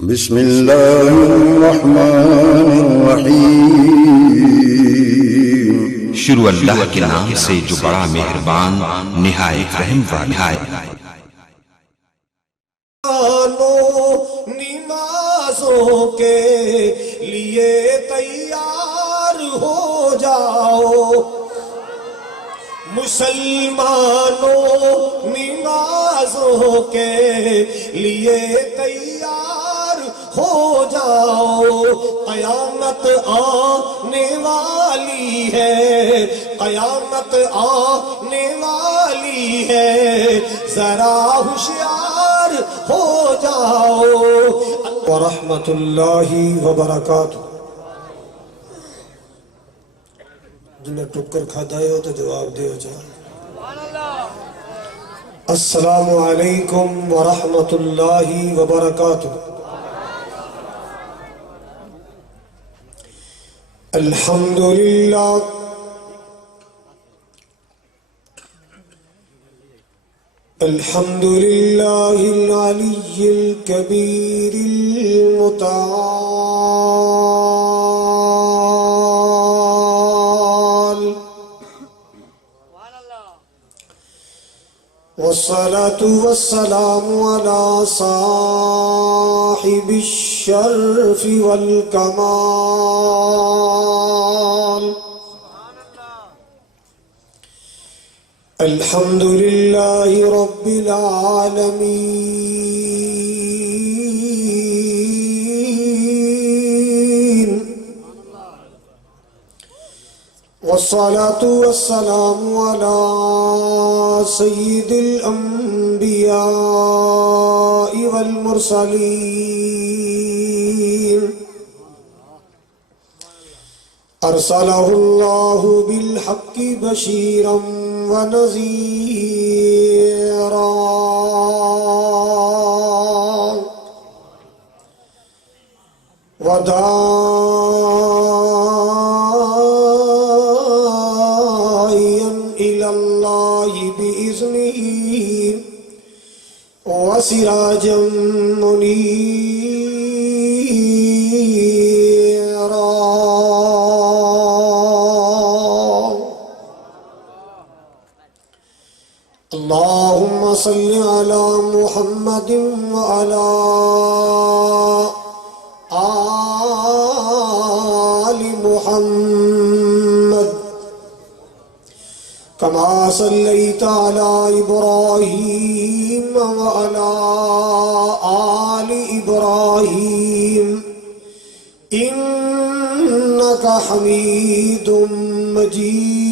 بسم اللہ الرحمن الرحیم۔ شروع اللہ کے نام سے جو بڑا مہربان نہایت رحم والا ہے۔ نمازوں کے لیے تیار ہو جاؤ مسلمانوں، نمازوں کے لیے تیار ہو جاؤ، قیامت آنے والی ہے، قیامت آنے والی ہے، ذرا ہوشیار ہو جاؤ۔ ورحمۃ اللہ وبرکاتہ۔ جنہیں ٹکر کھاتا ہے ہو تو جواب دے جائے۔ السلام علیکم ورحمۃ اللہ وبرکاتہ۔ الحمدللہ الحمدللہ العلی الکبیر المتعال، والصلاة والسلام على صاحب الشرف والکمال، الحمد للہ رب العالمین، والصلاة والسلام على سید الانبیاء والمرسلین، ارسلہ اللہ بالحق بشیرا ونذیرا وداعیا الی اللہ بإذنہ وسراجا منیرا۔ اللہم صل علی محمد وعلی آل محمد، کما صلیت علی ابراہیم وعلی آل ابراہیم انک حمید مجید۔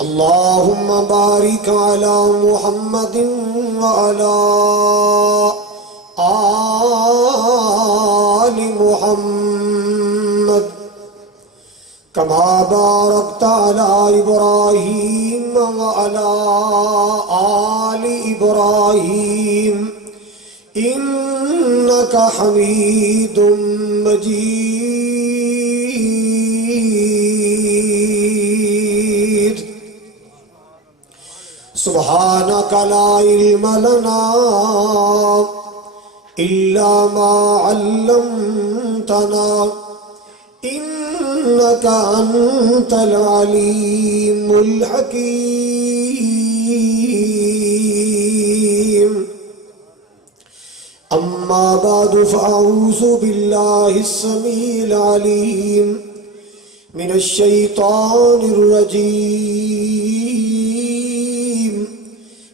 اللہم بارک علی محمد وعلی آل محمد، کما بارکت علی ابراہیم وعلی آل ابراہیم انک حمید مجید۔ سبحانک لا علم لنا الا ما علمتنا انک انت العلیم الحکیم۔ اما بعد فاعوذ باللہ السمیع العلیم من الشیطان الرجیم،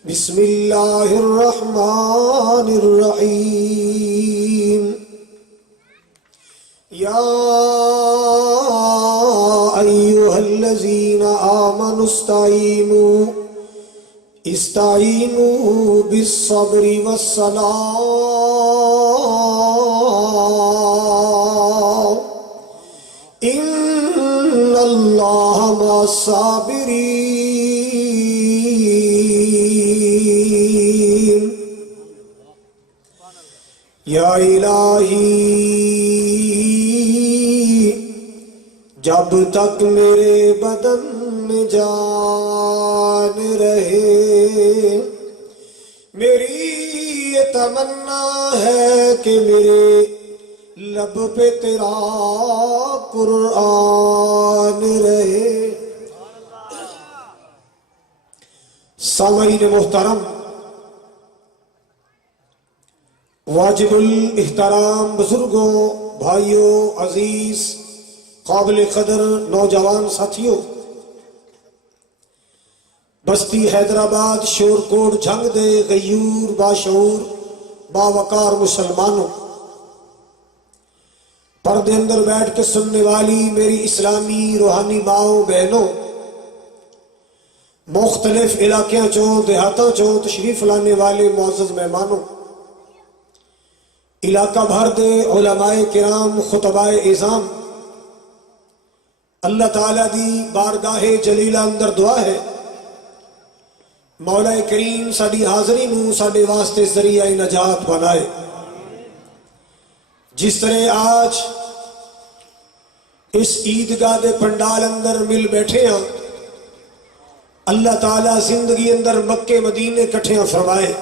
بسم اللہ الرحمن الرحیم۔ یا ایھا الذین آمنوا استعینوا بالصبر والصلاۃ ان اللہ مع الصابرین۔ یا الہی، جب تک میرے بدن میں جان رہے. میری یہ تمنا ہے کہ میرے لب پہ تیرا قرآن رہے. سامعین محترم، واجب الاحترام بزرگوں، بھائیوں، عزیز، قابل قدر نوجوان ساتھیوں، بستی حیدرآباد شور کوٹ جھنگ دے غیور باشعور باوقار مسلمانوں، پردے اندر بیٹھ کے سننے والی میری اسلامی روحانی ماؤں بہنوں، مختلف علاقوں چوں دیہاتوں چوں تشریف لانے والے معزز مہمانوں، علاقہ بھر دے علماء کرام، خطباء اعظام، اللہ تعالیٰ دی بارگاہ جلیلہ اندر دعا ہے مولا کریم ساڈی حاضری نو ساڈے واسطے ذریعہ نجات بنائے. جس طرح آج اس عیدگاہ دے پنڈال اندر مل بیٹھے ہیں، اللہ تعالیٰ زندگی اندر مکے مدینے کٹھیاں فرمائے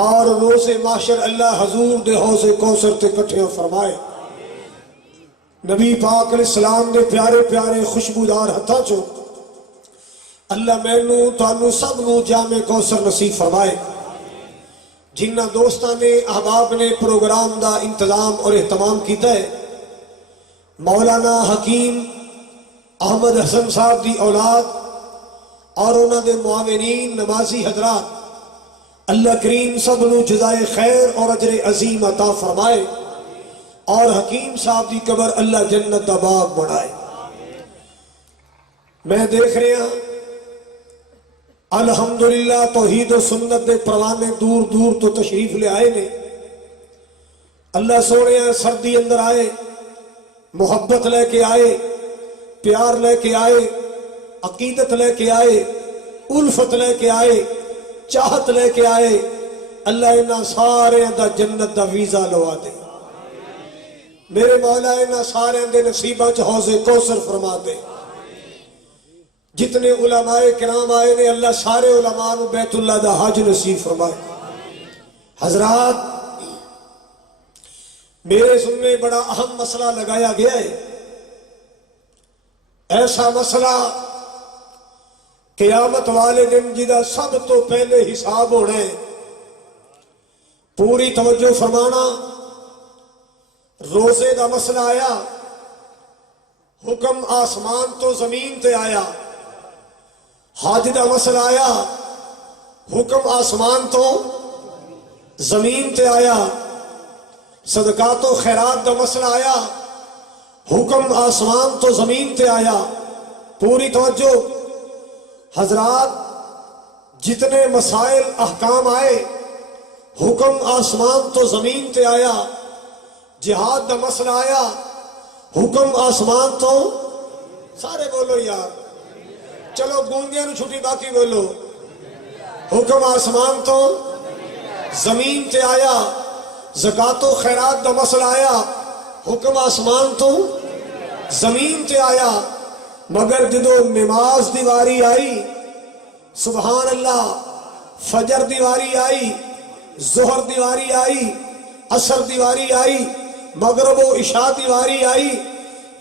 اور روز محشر اللہ حضور دے حوض کوثر تے کٹھیاں فرمائے. نبی پاک علیہ السلام دے پیارے پیارے خوشبودار ہتھاں چوں اللہ مینوں تانوں سب نو جام کوثر نصیب فرمائے. جنہ دوستاں نے احباب نے پروگرام دا انتظام اور اہتمام کیتا ہے، مولانا حکیم احمد حسن صاحب دی اولاد اور انہاں دے معاونین نمازی حضرات، اللہ کریم سب نو جزائے خیر اور اجر عظیم عطا فرمائے اور حکیم صاحب دی قبر اللہ جنت دا باغ بنائے. میں دیکھ رہا الحمدللہ توحید و سنت دے پروانے دور دور تو تشریف لے آئے نے. اللہ سونے سردی اندر آئے، محبت لے کے آئے، پیار لے کے آئے، عقیدت لے کے آئے، الفت لے کے آئے، چاہت لے کے آئے. اللہ انہاں سارے دا جنت دا ویزا لوا دے. میرے مولا انہاں سارے دے نصیباں چ حوض کوثر فرما دے. جتنے علماء کرام آئے نے اللہ سارے علماء نو بیت اللہ دا حج نصیب فرمائے. حضرات، میرے سامنے بڑا اہم مسئلہ لگایا گیا ہے. ایسا مسئلہ قیامت والے دن جدا سب تو پہلے حساب ہونا ہے. پوری توجہ فرمانا. روزے دا مسئلہ آیا، حکم آسمان تو زمین تے آیا. حج دا مسئلہ آیا، حکم آسمان تو زمین تے آیا. صدقات و خیرات دا مسئلہ آیا، حکم آسمان تو زمین تے آیا. پوری توجہ حضرات، جتنے مسائل احکام آئے حکم آسمان تو زمین تے آیا. جہاد دا مسئلہ آیا، حکم آسمان تو، سارے بولو یار، چلو گونگے نو چھٹی باقی بولو. حکم آسمان تو زمین تے آیا. زکاة و خیرات دا مسئلہ آیا، حکم آسمان تو زمین تے آیا. مگر جدو نماز دیواری آئی، سبحان اللہ، فجر دیواری آئی، ظہر دیواری آئی، عصر دیواری آئی، مغرب و عشاء دیواری آئی،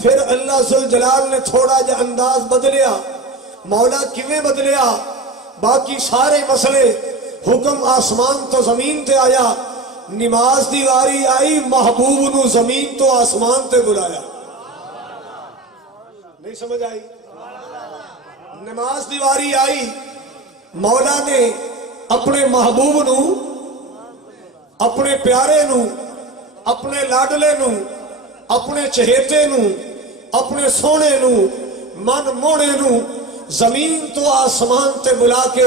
پھر اللہ ذوالجلال نے تھوڑا جا انداز بدلیا. مولا کیویں بدلیا؟ باقی سارے مسئلے حکم آسمان تو زمین تے آیا، نماز دیواری آئی، محبوب نو زمین تو آسمان تے بلایا. نہیں سمجھ آئی؟ نماز دیواری آئی، مولا نے اپنے محبوب نو، اپنے پیارے نو، اپنے لاڈلے نو، اپنے چہیتے نو، اپنے سونے نو، من مونے نو زمین تو آسمان تے بلا کے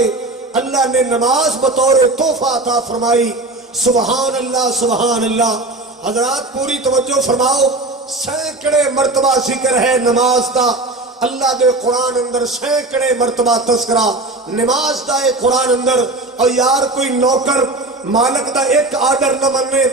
اللہ نے نماز بطور تحفہ عطا فرمائی. سبحان اللہ، سبحان اللہ. حضرات پوری توجہ فرماؤ. سینکڑے مرتبہ ذکر ہے نماز دا اللہ دے قرآن اندر، سینکڑے مرتبہ تذکرہ نماز دا ہے قرآن اندر. اور یار کوئی نوکر مالک دا ایک آرڈر نہ مننے،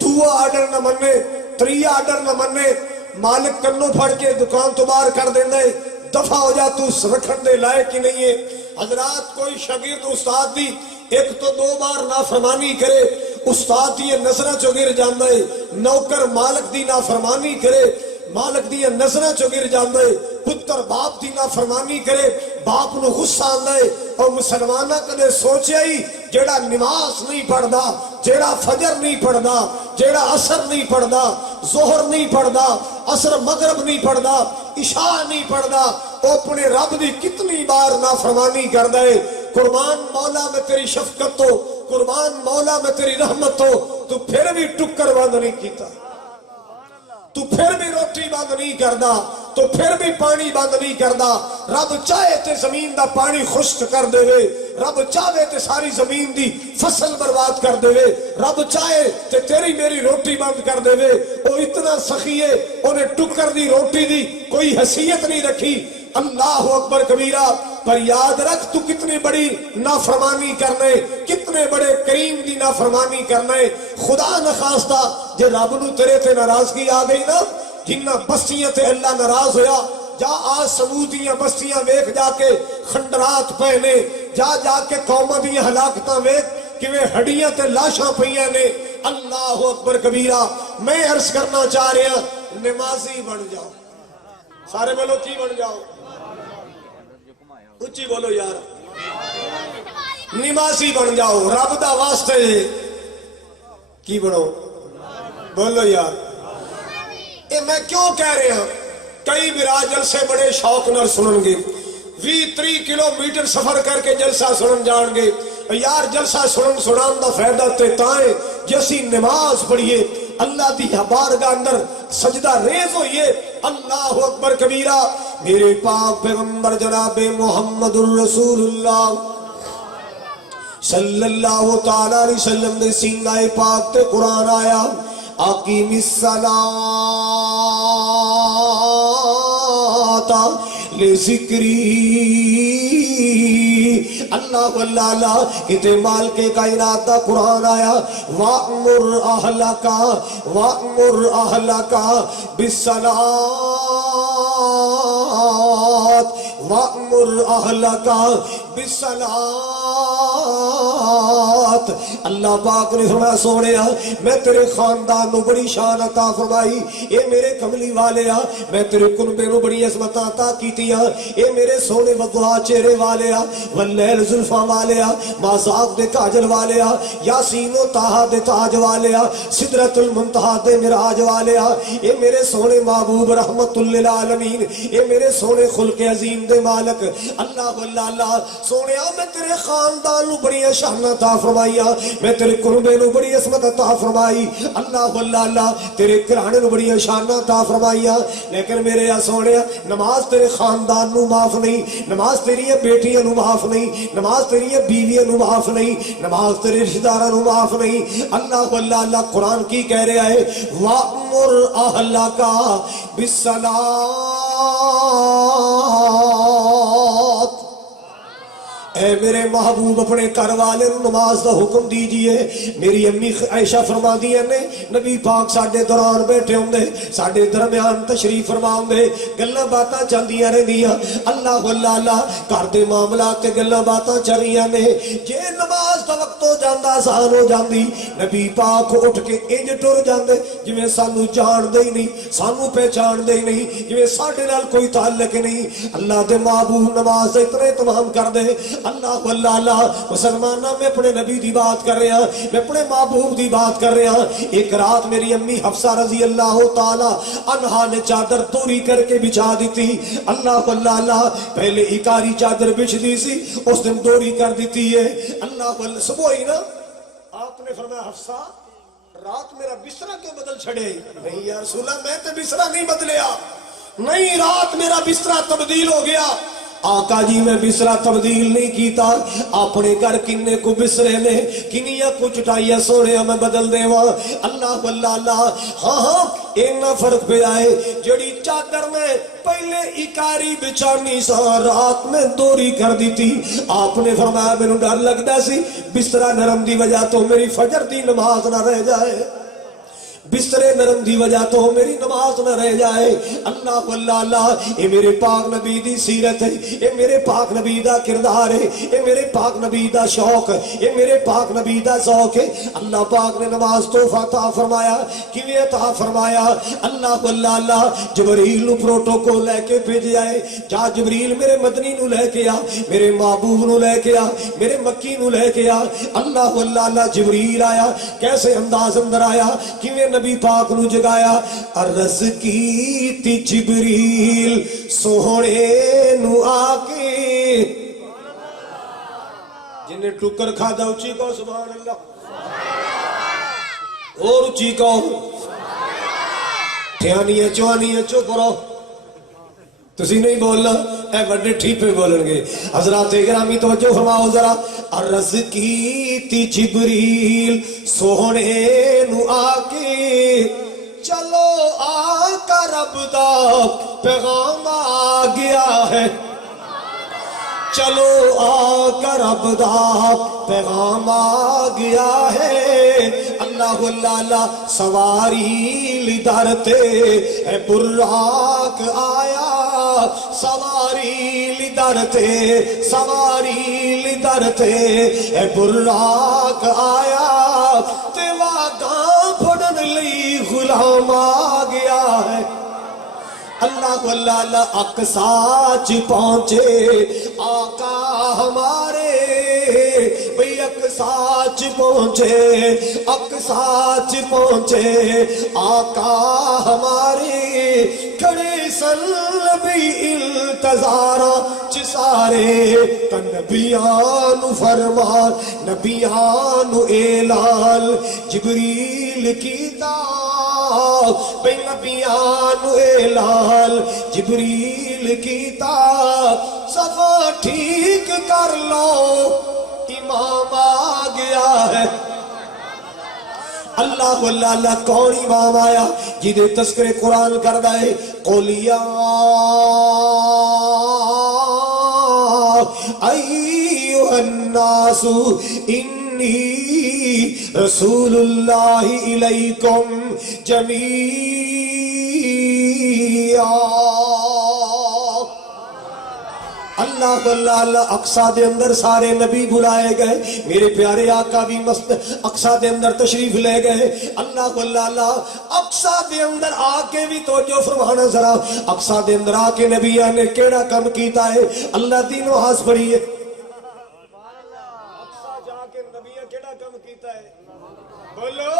دوا آرڈر نہ مننے، تریا آرڈر نہ مننے، مالک کنوں پھڑ کے دکان تو باہر کر دینا ہے، دفع ہو جا تو رکھن دے لائق ہی نہیں ہے. حضرات کوئی شاگرد استاد دی ایک تو 2 بار نافرمانی کرے استاد دی نظراں چوں گر جاندا ہے، نوکر مالک دی نافرمانی کرے مالک دی نظراں چوں گر جاندا ہے، پتر باپ دی نافرمانی کرے باپ نو غصہ آندا ہے۔ اور مسلمانہ کدے سوچیا ہی جیڑا نماز نہیں پڑھدا، جیڑا فجر نہیں پڑھدا، جیڑا عصر نہیں پڑھدا، ظہر نہیں پڑھدا، عصر مغرب نہیں پڑھدا، عشاء نہیں پڑھدا، وہ اپنے رب دی کتنی بار نافرمانی کردا ہے۔ قربان مولا میں تیری شفقت ہو، قربان مولا میں تیری رحمت ہو، تو پھر بھی ٹکر بند نہیں کیتا، تو پھر بھی روٹی بند نہیں کردا، تو پھر بھی پانی بند نہیں کردا۔ رب چاہے تے زمین دا پانی خشک کر دے وے، رب چاہے تے ساری زمین دی فصل برباد کر دے وے، رب چاہے تے تیری میری روٹی بند کر دے وے۔ وہ اتنا سخی ہے، انہیں ٹکر دی روٹی دی کوئی حیثیت نہیں رکھی۔ اللہ اکبر کبیرہ، پر یاد رکھ تو کتنی بڑی نافرمانی کرنے، کتنے بڑے کریم دی نافرمانی کرنے۔ خدا نخواستہ جے رب نو تیرے تے ناراضگی آ گئی نا، جنہ بستیاں تے اللہ ناراض ہویا، جا آج سمودیاں بستیاں ویکھ جا کے خنڈرات پہنے، جا کے قوماں دی ہلاکتاں ویکھ کیویں ہڈیاں تے لاشاں پئیاں نے۔ اللہ اکبر کبیرہ، میں عرض کرنا چاہ رہا نمازی بن جاؤ، سارے بولو کی بن جاؤ، اچھی بولو یار، نمازی بن جاؤ، رب دا واسطے کی بنو، بولو یار۔ اے میں کیوں کہہ رہے ہیں، کئی برا جلسے بڑے شوق نال سنن گے، 20-30 کلومیٹر سفر کر کے جلسہ سنن جان گے۔ یار جلسہ سنان دا فائدہ تے تائیں جیسی نماز پڑھیے، اللہ دی بارگاہ اندر سجدہ ریز ہوئیے۔ اللہ اکبر کبیرہ، میرے پاک پیغمبر جناب محمد الرسول اللہ صلی اللہ تعالی علیہ وسلم دے سینہ پاک تے قرآن آیا، اقیم الصلاۃ لذکری۔ اللہ اللہ کتے مال کے کائنات دا قرآن آیا، وَأْمُرْ أَهْلَكَ بِالصَّلَاةِ وَأْمُرْ أَهْلَكَ بِالصَّلَاةِ۔ اللہ پاک نے فرمایا سونیا میں تیرے خاندان نو بڑی شان عطا فرمائی، اے میرے کملی والیا میں تیرے کنبے نو بڑی عظمت عطا کیتیاں، اے میرے سونے وضحا چہرے والیا، واللیل زلفاں والیا، مازاق دے کاجل والیا، یاسین و طٰہٰ دے تاج والیا، سدرۃ المنتہا دے معراج والیا، اے میرے سونے محبوب رحمت للعالمین، اے میرے سونے خلق عظیم دے مالک۔ اللہ اللہ سونیا میں تیرے خاندان نو بڑی شان عطا فرمائی، میں تیرے قربے نو بڑی عظمت عطا فرمائی۔ اللہ اللہ تیرے گھرانے نو بڑی شان عطا فرمائی، لیکن میرے سونیا نماز تیرے خاندان نو معاف نہیں، نماز تیری بیٹیاں نو معاف نہیں، نماز تیری بیویاں نو معاف نہیں، نماز تیرے رشتہ داراں نو معاف نہیں۔ اللہ اللہ قرآن کی کہہ رہا ہے، وَأْمُرْ أَهْلَكَ بِالصَّلَاةِ۔ اے میرے محبوب اپنے گھر والے نماز دا حکم دیجئے۔ میری امی عائشہ فرما دیا نے نبی پاک ساڈے دوران بیٹھے ہوندے، ساڈے درمیان تشریف فرما ہوندے، گلاں باتاں چلدیاں رہندیاں۔ اللہ اللہ گھر دے معاملات تے گلاں باتاں چل رہیاں نے، جے نماز دا وقت ہو جاندا آسان ہو جاندی، نبی پاک اٹھ کے انج ٹر جاندے جویں سانو جان دے ہی نہیں، سانو پہچان دے ہی نہیں، جویں ساڈے نال کوئی تعلق نہیں۔ اللہ دے محبوب نماز دا اتنا اہتمام کر دے۔ اللہ اللہ مسلمانہ میں اپنے نبی دی بات کر رہا، میں اپنے محبوب دی بات کر رہا۔ ایک رات میری امی حفصہ رضی اللہ تعالی عنہا نے چادر توری کر کے بچھا دی تھی۔ اللہ اللہ پہلے اکاری چادر بچھ دی سی، اس دن دوری کر دیتی ہے۔ اللہ اللہ صبح ہی نا آپ نے فرمایا حفصہ رات میرا بسترا کیوں بدل چھڑے؟ نہیں یا رسول اللہ میں تے بسترا نہیں بدلیا، نہیں رات میرا بسترا تبدیل ہو گیا۔ آقا جی میں بسرا تبدیل نہیں کیتا، اپنے گھر کنے کو بسرے نے کنیاں کو چٹائیاں سونے میں بدل دے وا۔ اللہ اللہ ہاں اینا فرق پہ آئے، جڑی چادر میں پہلے اکاری بچانی سا رات میں دوری کر دی تھی۔ آپ نے فرمایا میں نے ڈر لگتا سی بسترا نرم دی وجہ تو میری فجر دی نماز نہ رہ جائے، بسترے نرم دی وجہ تو میری نماز نہ رہ جائے. اللہ اللہ اللہ اے میرے پاک نبی دی سیرت ہے, اے میرے پاک نبی دا کردار ہے, اے میرے پاک نبی دا شوق ہے, اے میرے پاک نبی دا ذوق ہے. اللہ پاک نے نماز تحفہ عطا فرمایا. کیویں عطا فرمایا؟ اللہ اللہ اللہ جبریل نو پروٹوکول لے کے بھیج جائے. جا جبریل میرے مدنی نو لے کے آ, میرے محبوب نو لے کے آ, میرے مکی نو لے کے آ. اللہ اللہ اللہ جبریل آیا. کیسے انداز اندر آیا, کیویں نبی پاک نو جگایا. عرض کی تی جبریل سوہنے نو آکے, جنہیں ٹکر کھادا اچھی کو سبحان اللہ, اور اچھی کو ٹھیانیاں چوانیاں چپ رہو, تسی نہیں بولنا, اے بڑے ٹھیپے بولن گے. حضرات گرامی توجہ فرماؤ ذرا. عرض کی تی جبریل سوہنے نو آکے, چلو آقا رب دا پیغام آ گیا ہے, چلو آقا رب دا پیغام آ گیا ہے. اللہ اللہ اللہ سواری لدرتے اے براق آیا, سواری لدرتے سواری لدرتے اے براق آیا. تے واگاں پھڑن لئی غلام آ گیا ہے. اللہ اللہ اللہ اقصاچ پہنچے آقا ہمارے, بھئی اقصاچ پہنچے, اقصاچ پہنچے آقا ہمارے. کھڑے سن نبی انتظارہ چسارے, نبیان فرمان نبیان اعلان جبریل کیتا, بھئی نبیان اعلان جبریل کیتا. صفا ٹھیک کر لو امام آ گیا ہے. اللہ اللہ اللہ کون امام آیا جدے تذکرے قرآن کر دائے. قُلْ يَا أَيُّهَا النَّاسُ إِنِّي رَسُولُ اللَّهِ إِلَيْكُمْ جَمِيعًا. اللہ اللہ اللہ اقصا دے اندر سارے نبی بلائے گئے, میرے پیارے آقا بھی مست اقصا دے اندر تشریف لے گئے. اللہ اللہ اللہ اقصا دے اندر آکے بھی توجہ فرمانا ذرا. اقصا دے اندر آکے نبیان نے کیڑا کم کیتا ہے؟ اللہ دی نماز پڑھی ہے. اقصا جا کے نبیان کیڑا کم کیتا ہے؟ بولو.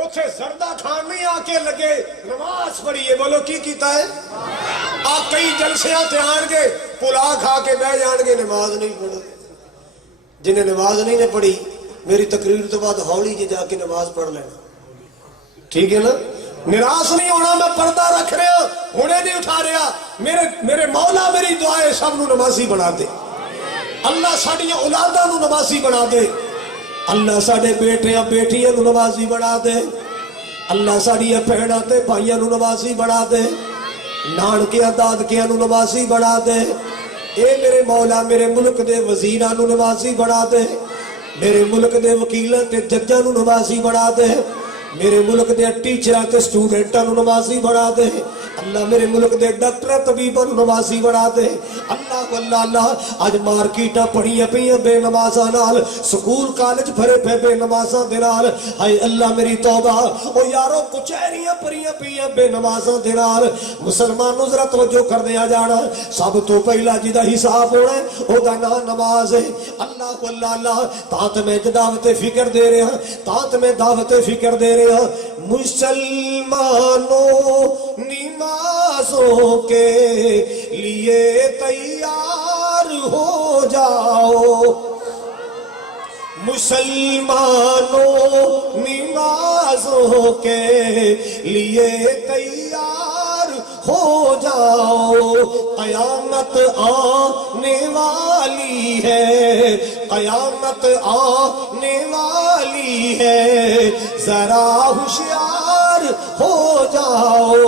اوتھے زردہ کھان نہیں آکے لگے نماز پڑھی ہے. بولو کی کیتا ہے؟ آپ کئی جلسیاں تے آن گے پلا کھا کے بہ جان گے, نماز نہیں پڑھو. جنہیں نماز نہیں نے پڑھی میری تقریر تو بعد ہولی جی جا کے نماز پڑھ لینا, ٹھیک ہے نا. نراس نہیں ہونا, میں پردہ رکھ رہا ہونے نہیں اٹھا رہا. میرے مولا میری دعائیں سب نو نمازی بنا دے. اللہ ساڑیاں اولاداں نو نمازی بنا دے. اللہ ساڑے بیٹیاں بیٹیاں نو نمازی بنا دے. اللہ ساڑیاں بہناں تے بھائیاں نو نمازی بنا دے. نانکیاں دادکیاں نو نمازی بنا دے. اے میرے مولا میرے ملک دے وزیراں نو نمازی بنا دے. میرے ملک دے وکیلاں تے ججاں نو نمازی بنا دے. میرے ملک دے ٹیچراں تے سٹوڈنٹاں نو نمازی بنا دے. اللہ میرے ملک دے ڈاکٹر طبیباں نو نمازی بنا دے. اللہ اللہ اللہ اج مارکیٹاں پڑھیاں پیاں بے نمازاں نال, سکول کالج بھرے پے بے نمازاں دے نال. ہائے اللہ میری توبہ, او یارو کچہریاں بھریاں پیاں بے نمازاں دے نال. مسلمانوں ذرا توجہ کر دیا جانا, سب تو پہلا جدا حساب ہونا ہے او دا نام نماز ہے. اللہ اللہ اللہ تاں تے میں دعوت فکر دے رہا, تاں تے میں دعوت فکر دے رہا. مسلمانوں نمازوں کے لیے تیار ہو جاؤ. مسلمانوں نمازوں کے لیے تیار ہو جاؤ. قیامت آنے والی ہے, قیامت آنے والی ہے, ذرا ہوشیار ہو جاؤ.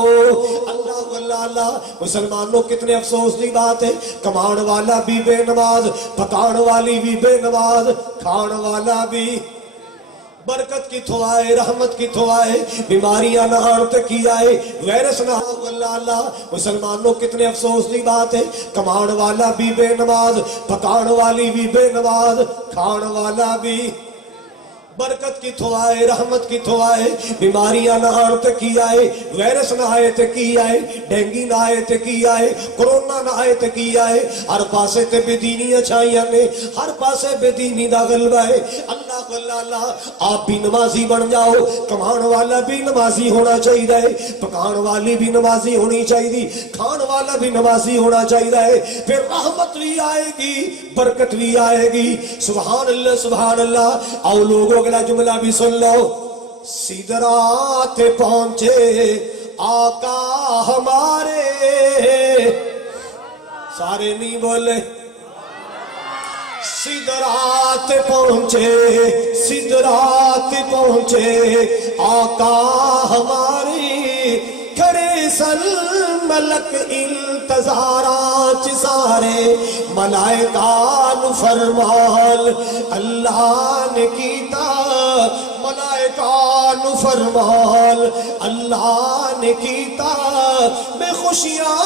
اللہ اللہ اللہ مسلمانوں کتنے افسوس کی بات ہے, کمان والا بھی بے نماز, پکان والی بھی بے نماز, کھان والا بھی برکت کی تو آئے، رحمت کی تو آئے، بیماریاں نہ آنتے کی آئے، ویرس نہ اللہ اللہ۔ مسلمانوں کتنے افسوس کی بات ہے، کمان والا بھی بے نماز، پکان والی بھی بے نماز، کھان والا بھی۔ برکت کی تو آئے، رحمت کی تو آئے، بیماریاں نہ آن تے کی آئے، ویرس نہ آئے تے کی آئے، ڈینگی نہ آئے تے کی آئے، کرونا نہ آئے تے کی آئے، ہر پاسے تے بے دینی اچھائیاں نے، ہر پاسے بے دینی دا غلبہ ہے۔ اللہ اللہ اللہ، آپ بھی نمازی بن جاؤ، کمان والا بھی نمازی ہونا چاہیے، پکان والی بھی نمازی ہونی چاہیے، کھان والا بھی نمازی ہونا چاہیے، پھر رحمت بھی آئے گی، برکت بھی آئے گی۔ سبحان اللہ سبحان اللہ۔ آؤ لوگوں اگلا جملہ بھی سن لو۔ سدرات پہنچے آقا ہمارے، سارے نہیں بولے۔ سدرات پہنچے، سدرات پہنچے آقا ہماری، کھڑے سن ملک انتظارات سارے، ملائکان فرمان اللہ نے کیتا، ملائکان فرمان اللہ نے کیتا، میں خوشیاں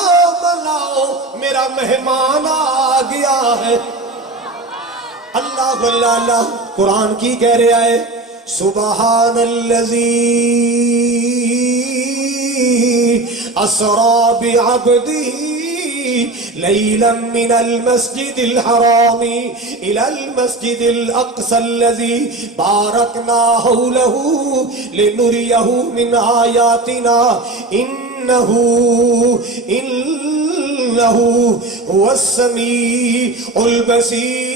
مناؤ میرا مہمان آ گیا ہے۔ اللہ اللہ اللہ، قرآن کی کہہ رہا ہے سبحان الذی اسری بعبدہ لیلا من المسجد الحرام الى المسجد الاقصى الذي باركنا حوله لنريه من آیاتنا انه هو السمیع البصیر۔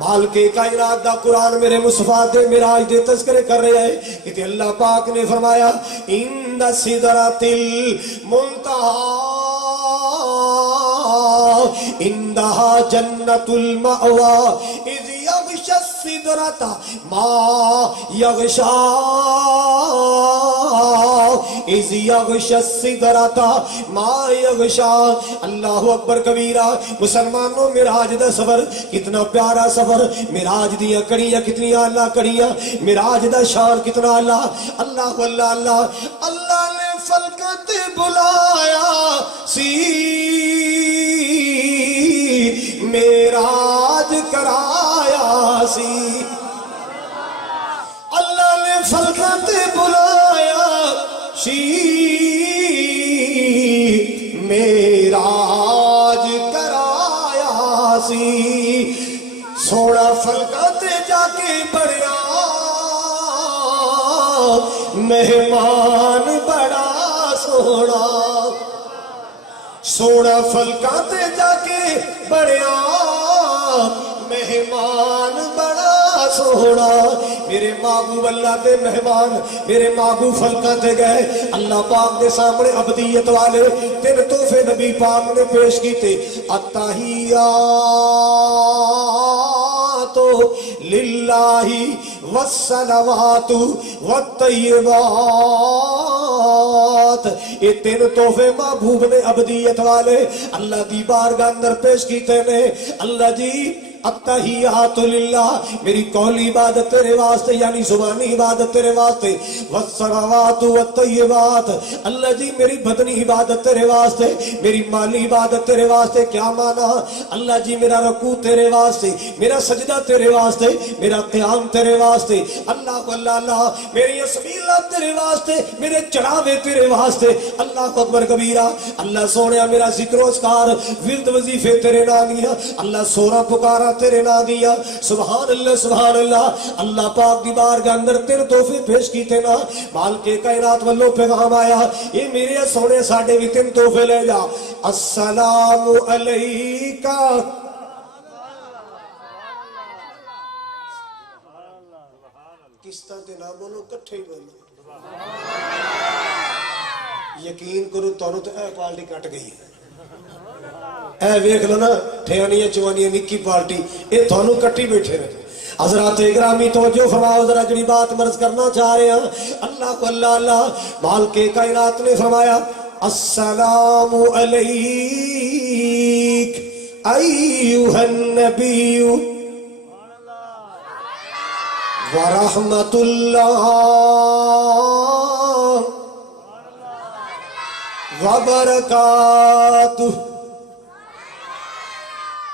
مالک کائنات دا قرآن میرے مصطفیٰ دے معراج دے تذکرے کر رہے ہیں کہ اللہ پاک نے فرمایا عند سدرۃ المنتہی عندہا جنت المأوی اذ یغشی السدرۃ ما یغشی اذ یغشی السدرۃ ما یغشی۔ اللہ اکبر کبیرہ۔ مسلمانوں معراج دا سفر کتنا پیارا سفر، معراج دیاں کڑیاں کتنی اعلیٰ کڑیاں، معراج دا شان کتنا اعلیٰ۔ اللہ اللہ اللہ، اللہ نے فلکاں تے بلایا سی، معراج کرایا سی، اللہ نے فلکاں تے بلایا سی، معراج کرایا سی۔ سونا فلکاں تے جا کے بڑیا، مہمان بڑا سونا، سونا فلکاں تے جا کے بڑیا، مہمان بڑا سونا۔ میرے محبوب اللہ دے مہمان میرے محبوب فلکاں تے گئے، اللہ پاک دے سامنے عبدیت والے تین تحفے نبی پاک نے پیش کیتے، التحیات للہ والصلوات والطیبات۔ یہ تین تحفے محبوب نے عبدیت والے اللہ دی بارگاہ اندر پیش کیتے نے۔ اللہ جی التحیات للہ، میری قولی عبادت تیرے واسطے یعنی زبانی عبادت تیرے واسطے، والصلوات والطیبات، اللہ جی میری بدنی عبادت تیرے واسطے، میری مالی عبادت تیرے واسطے۔ کیا مانا؟ اللہ جی میرا رکوع تیرے واسطے، میرا سجدہ تیرے واسطے، میرا قیام تیرے واسطے، اللہ اللہ اللہ، میری اسمیلات تیرے واسطے، میرے چڑھاوے تیرے واسطے۔ اللہ اکبر کبیرہ۔ اللہ سونیا میرا ذکر و اذکار ورد وظیفے تیرے نام دیا، اللہ سورا پکارا تیرے نام دیا۔ سبحان اللہ سبحان اللہ۔ اللہ پاک دی بارگاہ اندر تین تحفے پیش کیتے نا، مالک کائنات والوں پیغام آیا، یہ میرے سونے ساڈے بھی تین تحفے لے جا۔ السلام علیکہ، کس طرح تے نہ بولو کٹھے ہی بولو، یقین کرو تانوں تے اے پارٹی کٹ گئی ہے۔ اے ویکھ لو نا ٹھیانیاں چوانیاں نکی پارٹی، اے تھانوں کٹی بیٹھے رہے۔ حضرات اکرامی توجہ فرماؤ ذرا جڑی بات مرض کرنا چاہ رہے ہیں۔ اللہ کو اللہ اللہ، مالک کائنات نے فرمایا السلام علیک، ایھا النبی ورحمۃ اللہ وبرکاتہ.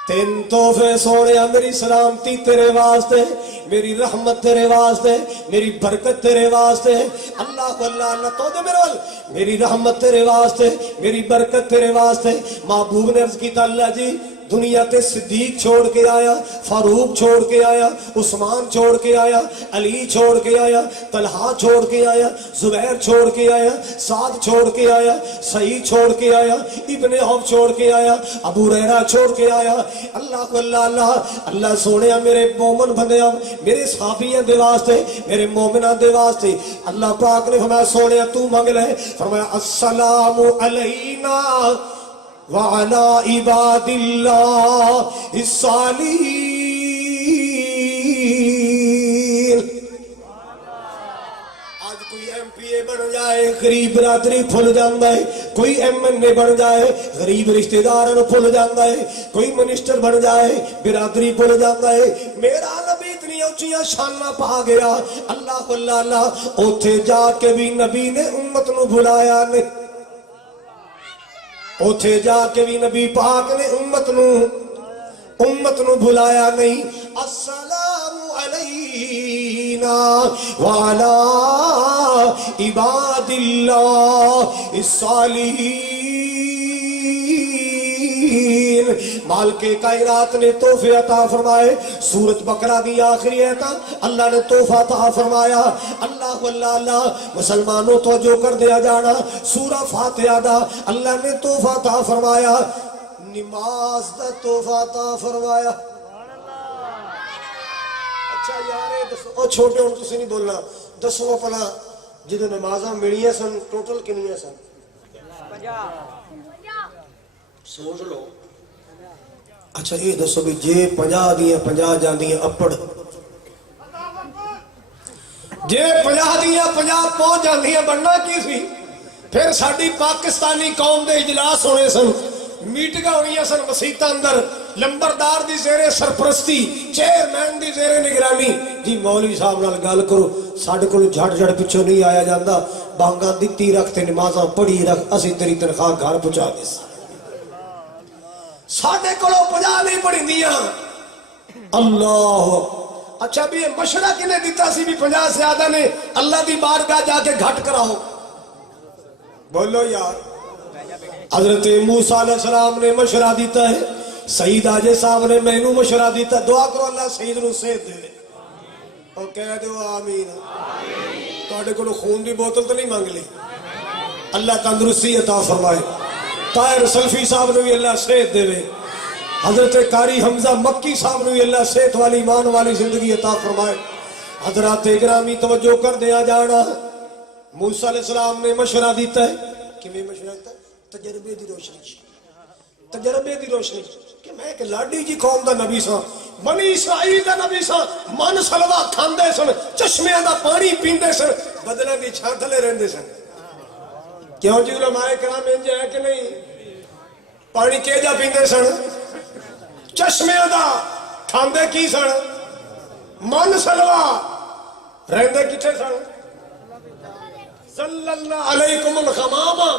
تین تحفے سونے میری سلامتی تیرے واسطے، میری رحمت تیرے واسطے، میری برکت تیرے واسطے. اللہ کو اللہ اللہ تو دے میرے وال، میری رحمت تیرے واسطے، میری برکت تیرے واسطے. محبوب نے عرض کیتا اللہ جی دنیا تے صدیق چھوڑ کے آیا، فاروق چھوڑ کے آیا، عثمان چھوڑ کے آیا، علی چھوڑ کے آیا، طلحہ چھوڑ کے آیا، زبیر چھوڑ کے آیا، سعد چھوڑ کے آیا، سعید چھوڑ کے آیا، ابن عوف چھوڑ کے آیا، ابو ہریرہ چھوڑ کے آیا. اللہ کو اللہ اللہ اللہ سونے میرے مومن بندیاں، میرے صحابیاں دے واسطے، میرے مومناں دے واسطے اللہ پاک نے فرمایا سونے تو مانگ لے. فرمایا السلام علینا وعلى عباد اللہ الصالحین. آج کوئی ایم پی اے بن جائے غریب برادری بھول جاندہ ہے، کوئی ایم این اے بن جائے غریب رشتہ دار بھول جاندہ ہے، کوئی منسٹر بن جائے برادری بھول جاندہ ہے. میرا نبی اتنی اونچیاں شاناں پا گیا. اللہ اللہ اللہ اوتھے جا کے بھی نبی نے امت نو بھلایا نہیں، اوتھے جا کے بھی نبی پاک نے امت نو بھلایا نہیں. السلام علینا وعلی عباد اللہ الصالحین. مالک کائنات نے تحفے عطا فرمائے. سورۃ بقرہ دی آخری آیت اللہ نے تحفہ عطا فرمایا. اللہ اللہ اللہ مسلمانوں توجہ کر دیا جانا. سورہ فاتحہ دا اللہ نے تحفہ عطا فرمایا، نماز دا تحفہ عطا فرمایا. اچھا یار او چھوٹے ہوں تسی نہیں بولنا، دسو اپنا جدو نمازاں ملیاں سن ٹوٹل کنیاں سن؟ 50. سوچ لو. اچھا یہ دسو بھی جے 50 دیاں 50 جاندیاں اپڑ، جے 50 دیاں 50 پہنچ جاندیاں بننا کی سی؟ پھر ساڈی پاکستانی قوم دے اجلاس ہونے سن، میٹنگاں ہوئیاں سن مسیتاں اندر، لمبردار دی زیر سرپرستی، چیئرمین دی زیر نگرانی. جی مولوی صاحب نال گل کرو، ساڈے کول جھڑ جھڑ پچھوں نہیں آیا جاندا، بانگاں دتی رکھ تے نمازاں پڑھی رکھ، اسی تیری تنخواہ گھر پہنچا دے. ساڈے کولوں 50 نہیں پڑھیندیاں. اللہ اچھا بھی یہ مشورہ کنے دیتا سی بھی 50 سے زیادہ نے اللہ دی بارگاہ جا کے گھٹ کراؤ؟ بولو یار. حضرت موسیٰ علیہ السلام نے مشورہ دیتا ہے، سعید آجے صاحب نے مینوں مشورہ دیتا. دعا کرو اللہ سعید نو صحت دے اور کہہ دو آمین. تواڈے کولوں خون دی بوتل تو نہیں مانگ لی، اللہ تندرستی عطا فرمائے. طاہر سلفی صاحب نے بھی اللہ صحت دے. حضرت قاری حمزہ مکی صاحب نے بھی اللہ صحت والی ایمان والی زندگی عطا فرمائے. حضرات گرامی توجہ کر دیا جانا. موسیٰ علیہ السلام نے مشورہ دیتا ہے کہ میں مشورہ دیتا ہے تجربے دی روشنی، تجربے دی روشنی کہ میں ایک لاڈی جی قوم دا نبی سا، بنی اسرائیل دا نبی سا، من سلوا کھاندے سن، چشمیاں دا پانی پیندے سن، بدلیں دی چھاں تھلے رہندے سن. کیوں جی علماء کرام انج ہے کہ نہیں؟ پانی کے جا پیندے سن؟ چشمیاں دا. کھاندے کی سن؟ من سلوا. رہندے کتھے سن؟ صلی اللہ علیکم الغمامہ.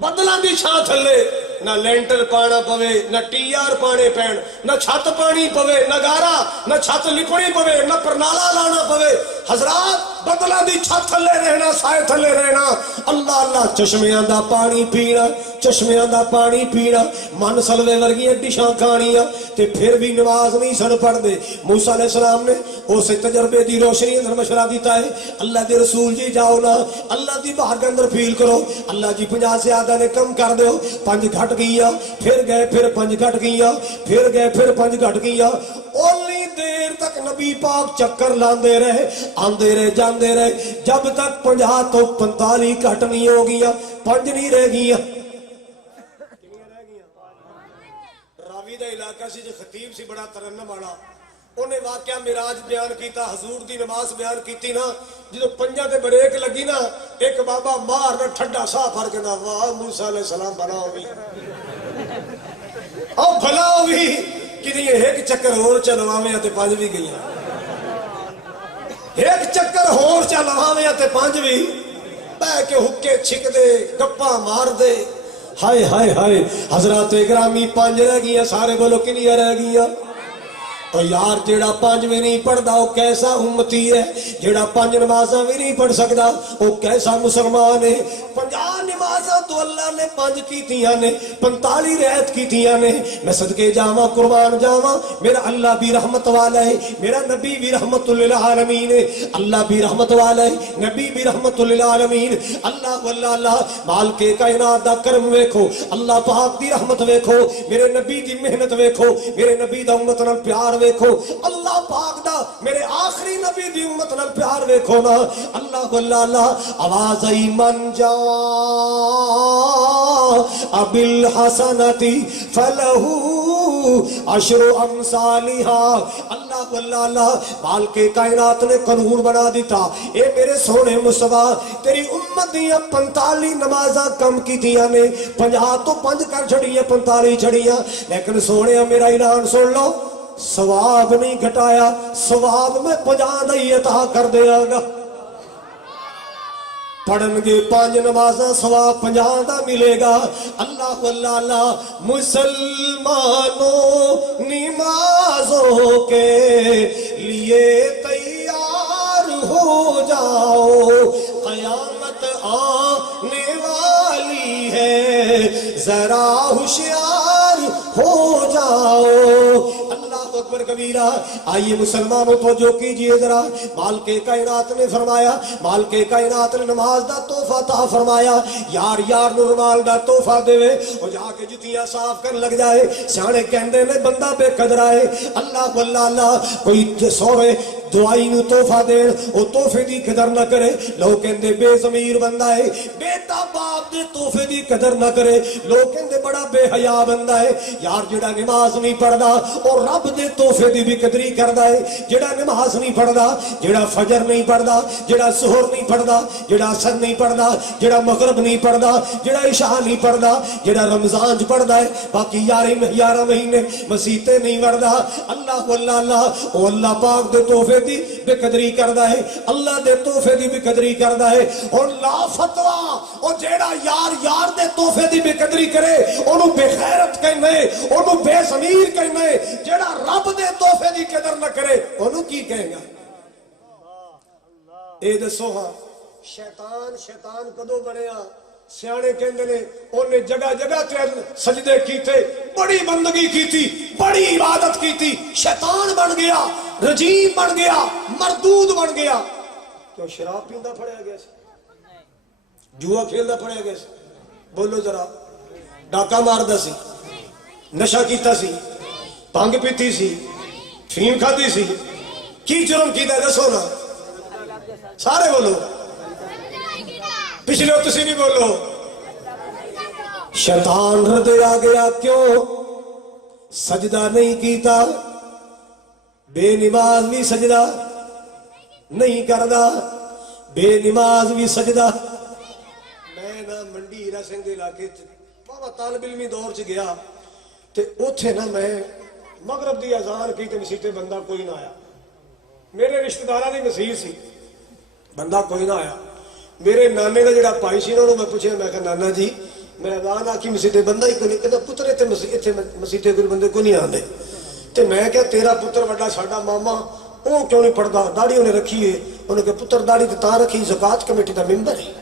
بدلاں دی چھاں تھلے، نہ لینٹر پانا پوے، نہ ٹی آر پانے پین، نہ چھت پانی پوے، نہ گارا، نہ چھت لپڑی پوے، نہ پرنالا لانا پوے. حضرات بدلاں دی چھت تھلے رہنا، سائے تھلے رہنا. اللہ اللہ چشمیاں دا پانی پینا، چشمیاں دا پانی پینا، من سلوے ورگیاں ڈشاں کھانیاں تے پھر بھی نماز نہیں سن پڑھ دے. موسیٰ علیہ السلام نے اسے تجربے دی روشنی اندر مشورہ دیتا ہے. اللہ دے رسول جی جاؤ نا، اللہ دی باہر کے اندر فیل کرو. اللہ جی 50 سے زیادہ نے کم کر دیو. 5 گھٹ گئیا، پھر گئے، پھر 5 گھٹ گئیا، پھر گئے، پھر 5 گھٹ گئیا. اونی دیر تک نبی پاک چکر لاندے رہے، آندے رہے، جاندے رہے، جب تک 50 تو 45 گھٹ نہیں ہو گیا، 5 نہیں رہ گیا. راوی دا علاقہ سی جو خطیب سی بڑا ترنم والا، انہیں واقعہ میراج بیان کیتا، حضور دی نماز بیان کیتی نا، جدو پنجاں تے بریک لگی نا، ایک بابا مار نہ ٹھڈا سا پھڑ کے نا، واہ موسیٰ علیہ السلام بنا ہوئی او بھلا ہوئی کہ نہیں ایک چکر اور چلواویں تے پانچ بھی گئی، ایک چکر اور چلواویں تے پانچ بھی بہ کے حکے چھک دے، گپا مار دے۔ ہائے ہائے ہائے حضرات اکرامی پانچ رہ گیا، سارے بولو کنیا رہ گیا؟ اور یار جیڑا پانچ میں نہیں پڑھدا وہ کیسا امتی ہے، جیڑا پانچ نمازاں بھی نہیں پڑھ سکدا وہ کیسا مسلمان ہے؟ 50 نمازاں تو اللہ نے 5 کیتیاں نے، 45 رعایت کیتیاں نے۔ میں صدقے جاواں قربان جاواں، میرا اللہ بھی رحمت والا ہے، میرا نبی بھی رحمت للعالمین ہے، اللہ بھی رحمت والا ہے، نبی بھی رحمت للعالمین۔ اللہ واللہ اللہ مالک کائنات دا کرم ویکھو، اللہ پاک دی رحمت ویکھو، میرے نبی دی محنت ویکھو، میرے نبی دا امت نال پیار ویکھو، اللہ پاک دا میرے آخری نبی دی امت نال پیار ویکھو نا۔ اللہ واللہ اللہ آواز ای من جا بالحسنتی فلہو عشر امثالہا۔ اللہ واللہ اللہ مالک کائنات نے قانون بنا دیتا، اے میرے سونے مصطفیٰ تیری امت دیاں 45 نمازاں کم کی دیاں نے، 50 تو 5 کر چھڑیاں، 45 چھڑیاں، لیکن سونے میرا اعلان سن لو، ثواب نہیں گھٹایا، ثواب میں 50 نہیں عطا کر دیا گا۔ پڑھن گے 5 نمازاں ثواب 50 دا ملے گا۔ اللہ واللہ اللہ مسلمانوں نمازوں کے لیے تیار ہو جاؤ، قیامت آنے والی ہے، ذرا ہوشیار ہو جاؤ۔ اللہ اکبر کبیرہ۔ آئیے مسلمانوں توجہ کیجئے ذرا، مالک کائنات نے فرمایا، مالک کائنات نے نماز دا تحفہ عطا فرمایا، یار یار نو رومال دا تحفہ دے او جا کے جتیاں صاف کرن لگ جائے۔ سیانے کہندے نے بندہ بے قدر آئے۔ اللہ واللہ اللہ کوئی سوے دعائی نو تحفہ دین، او تحفے دی قدر نہ کرے، لوگ کہندے بے ضمیر بندہ ہے، بیٹا باپ دے تحفے دی قدر نہ کرے، لوگ کہندے بڑا بے حیا بندہ ہے۔ یار جڑا نماز نہیں پڑھدا اور رب دے تحفے دی بھی قدری کردا ہے، جڑا نماز نہیں پڑھدا، جڑا فجر نہیں پڑھدا، جڑا سحر نہیں پڑھدا، جڑا عصر نہیں پڑھدا، جڑا مغرب نہیں پڑھدا، جڑا عشاء نہیں پڑھدا، جڑا رمضان چ پڑھدا ہے، باقی 11 مہینے مسیتے نہیں وڑدا، اللہ واللہ اللہ او اللہ پاک دے تحفے دی بے قدری کردا ہے، اللہ دے تحفے دی بے قدری کردا ہے۔ اور لا فتوا او جیڑا یار یار دے تحفے دی بے قدری کرے اونوں بے غیرت کہنے، اونوں بے ضمیر کہنے، جیڑا رب دے تحفے دی قدر نہ کرے اونوں کی کہے گا؟ اے دسو ہاں شیطان کدو بنیا؟ سیانے کہندے نے اونے جگہ جگہ تے سجدے کیتے، بڑی بندگی کیتی، بڑی عبادت کیتی، شیطان بن گیا، رجیم بن گیا، مردود بن گیا۔ کیوں شراب پیندا پھڑیا گیا سی، جوا کھیلدا پھڑیا گیا سی؟ بولو ذرا، ڈاکا ماردا سی، نشہ کیتا سی، بھنگ پیتی سی، فیم کھادی سی، کی جرم کیتا دسو نا، سارے بولو، پچھلے تسی بھی بولو۔ شیطان ردے آ گیا، کیوں؟ سجدہ نہیں کیتا، بے نماز بھی سجدہ نہیں کردا، بے نماز بھی سجدہ۔ میں نا منڈی ہیرا سنگھ دے علاقے بابا طالب علمی دور چ گیا تے اوتھے نا میں مغرب دی اذان کی تے مسیح تے بندہ کوئی نہ آیا، میرے رشتہ داراں دی مسیح سی، بندہ کوئی نہ آیا۔ میرے نانے دا جڑا بھائی سی نا میں پوچھیا، میں کہا نانا جی میں اذان آکی مسیح تے بندہ ہی کوئی نہیں، کہندا پتر اتنے مسیح تے کوئی بندے کوئی نہیں آندے۔ تے میں کہا تیرا پتر وڈا ساڈا ماما وہ کیوں نہیں پڑھدا؟ داڑھی انہیں رکھی ہے، انہیں کہا پتر داڑھی تے تاں رکھی زکات کمیٹی دا ممبر ہے،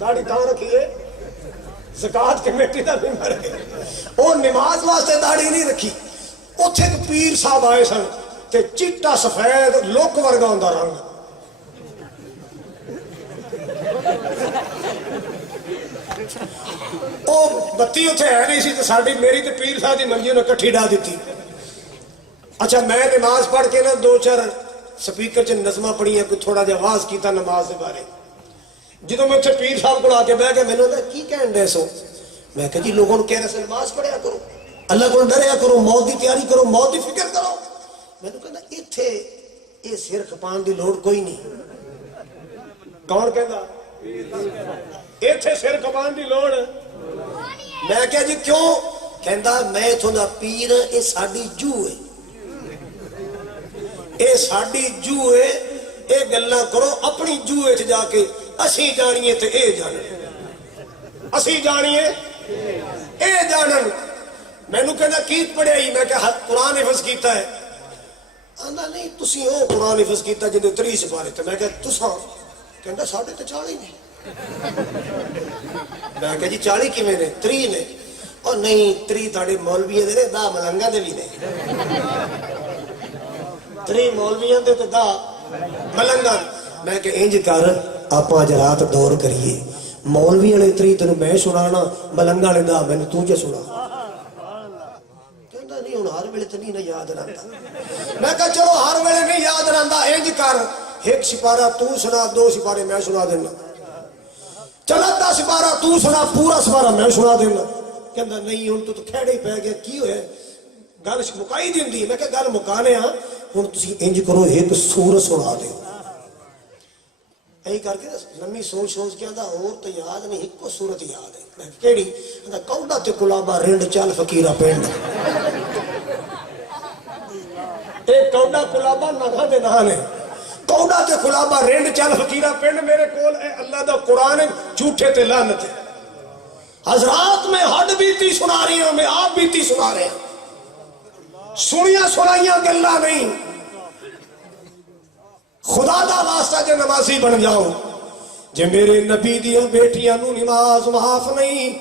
داڑھی تاں رکھی ہے زکات کمیٹی دا ممبر ہے، وہ نماز واسطے داڑھی نہیں رکھی۔ اوتھے ایک پیر صاحب آئے سن تے چٹا سفید لوک ورگا ہوندا رنگ، او بتی اتنے ہے نہیں سی تے ساڈی میری تے پیر صاحب دی منجی نے کٹھی ڈا دیتی۔ اچھا میں نماز پڑھ کے نا 2-4 سپیکر چ نظماں پڑھیاں، کوئی تھوڑا جہا آواز کیتا نماز دے بارے۔ جدوں میں اتنے پیر صاحب کو آ کے بہ گیا، میں نے کی کہن ڈے سو؟ میں کہا جی لوگوں نے کہہ رہے سے نماز پڑھیا کرو، اللہ کو ڈریا کرو، موت کی تیاری کرو، موت کی فکر کرو. میں نے کہنا اتھے یہ سر کھپان دی لوڑ کوئی نہیں. کون کہندا اتھے سر کھپان دی لوڑ؟ میں کہا جی کیوں؟ کہندا میں اتھوں دا پیر، اے ساڈی جو ہے، اے ساڈی جو ہے، اے گلاں کرو اپنی جو وچ جا کے، اسی جانیے تے اے جانن، اسی جانیے اے جانن. مینوں کہندا کیت پڑھیا ہی؟ میں کہا قرآن حفظ کیتا ہے. آندا نہیں تسی او قرآن حفظ کیتا جدے 30 سپارے تے. میں کہا تساں؟ کہندا ساڈے تے 40 نے. میں کہا جی 40 کیویں نے؟ 30 نے. او نہیں 30 تہاڈے مولویاں دے نے، 10 ملنگاں دے وی نے. 3 مولویاں دے تے 10 ملنگاں. میں کہ انج کر آپاں اج رات دور کریے، مولوی والے 3 تینوں میں سنانا، ملنگاں والے 10 مینوں تو جے سنا. کہندا نہیں ہن ہر ویلے تے نہیں نہ یاد رہندا. میں کہا چلو ہر ویلے نہیں یاد رہندا، انج کر ایک سپارہ تو سنا، 2 سپارے میں سنا دینا. چلا 10 سپارہ تو سنا، پورا سپارہ میں سنا دینا. کہندا نہیں ہن تو کھڑے ہی پی گیا، کی ہویا؟ گل مکائی دی ہوندی. میں کہ گل مکانے ہاں، ہن تسی انج کرو ایک سورت سنا دیو. یہی کر کے لمبی سوچ سوچ کے آندا اور تو یاد نہیں، ایک کو سورت یاد ہے. میں کیڑی؟ آندا کوڈا تے کلابا رنڈ چل فقیرا پنڈ. اے کوڈا کلابا نگاں دے نام نے. کوڈا تے کلابا رنڈ چل فقیرا پنڈ میرے کول اے اللہ دا قرآن ہے، جھوٹے تے لعنت ہے. حضرات میں ہڈ بیتی سنا رہی ہوں، میں آپ بیتی سنا رہے ہیں. سنیاں سنائیاں گلاں نہیں. خدا دا واسطہ جے نمازی بن جاؤ، جے میرے نبی دیاں بیٹیاں نو نماز معاف نہیں،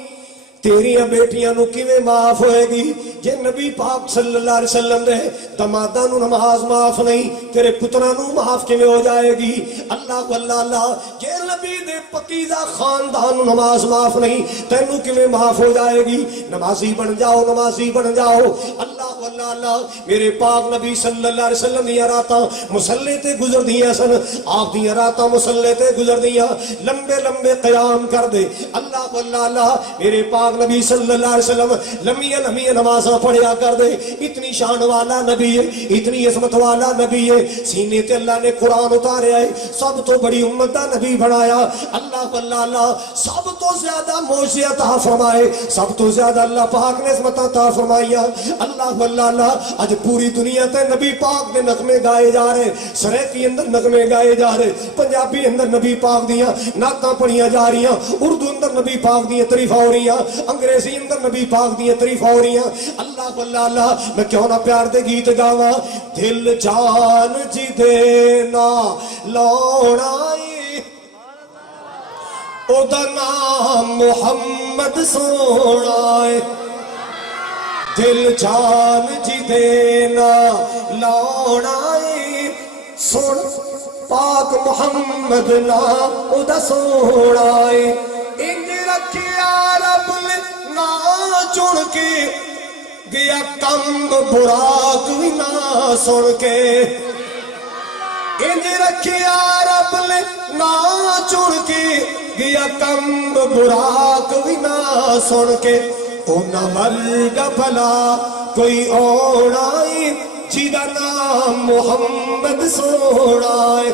تیریاں بیٹیاں نو کیویں معاف ہوئے گی؟ جے نبی پاک صلی اللہ علیہ وسلم دے دماداں نو نماز معاف نہیں، تیرے پتراں نو معاف کیویں ہو جائے گی؟ اللہ واللہ اللہ. جے نبی دے پکیزہ خاندان نو نماز معاف نہیں، تینوں کیویں معاف ہو جائے گی؟ نمازی بن جاؤ، نمازی بن جاؤ. اللہ واللہ اللہ. میرے پاک نبی صلی اللہ علیہ وسلم دیاں راتاں مصلی تے گزر دیاں سن. آپ دیاں راتاں مصلی تے گزر دیاں، لمبے لمبے قیام کر دے. اللہ واللہ اللہ. میرے پاک نبی صلی اللہ علیہ وسلم لمبی لمبی نمازاں پڑھیا کر دے. اتنی شان والا نبی ہے، اتنی عظمت والا نبی ہے. سینے تے اللہ نے قرآن اتاریا ہے، سب تو بڑی امت دا نبی بنایا. اللہ واللہ اللہ. سب تو زیادہ معجزے عطا فرمائے، سب تو زیادہ اللہ پاک نے عظمت عطا فرمائیا. اللہ واللہ اللہ. اج پوری دنیا تے نبی پاک دے نغمے گائے جا رہے، سریکی اندر نغمے گائے جا رہے، پنجابی اندر نبی پاک دیاں نعتاں پڑھیاں جا رہی ہیں، اردو اندر نبی پاک دیاں تعریفاں ہو رہی ہیں، انگریزی اندر نبی پاک دیاں تعریفاں ہو رہی ہیں. اللہ واللہ اللہ. میں کیوں نہ پیار دے گیت گاواں؟ دل جان جی دینا لوڑائی، او دا نام محمد سونا ہے. دل جان جی دینا لوڑائی، سن پاک محمد نام او دا سونا ہے. انج رکھیا رب نے نا چن کے، گیا کم براق بھی نہ سن کے. انج رکھیا رب نے نا چن کے، گیا کم براق بھی نہ سن کے. انہاں ورگا بھلا کوئی اوڑا ہے، جیدا نام محمد سونا ہے.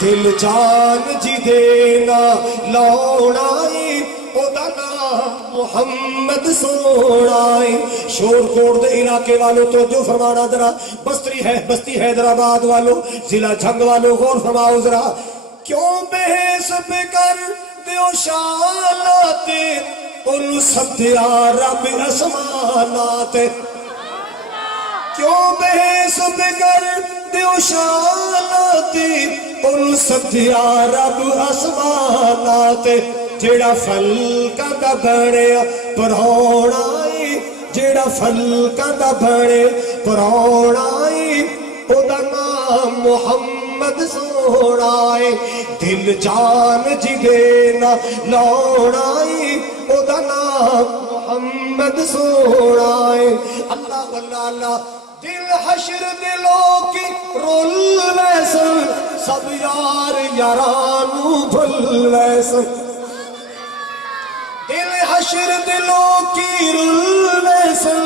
دل جان جی دینا لوڑا ہے، او دا نام محمد سونا ہے. شور کوٹ دے علاقے والوں توجہ فرمانا ذرا، بستی حیدرآباد والوں، ضلع جھنگ والوں غور فرماؤ ذرا. کیوں بحث پہ کر دیو شانات، ان سدیا رب اسمانات. کیوں بحث پہ کر دیو شانات، ان سدیا رب اسمانات. جیڑا فلکاں دا بنیا پراؤنا ہے، جیڑا فلکاں دا بنے پراؤنا ہے، او دا نام محمد سونا ہے. دل جان جی دینا لوڑا ہے، او دا نام محمد سونا ہے. اللہ واللہ اللہ. دل حشر دلوں کی رول ویسن، سب یار یارانو بھل ویسن. دل حشر حشر دلوں کی رل ویسل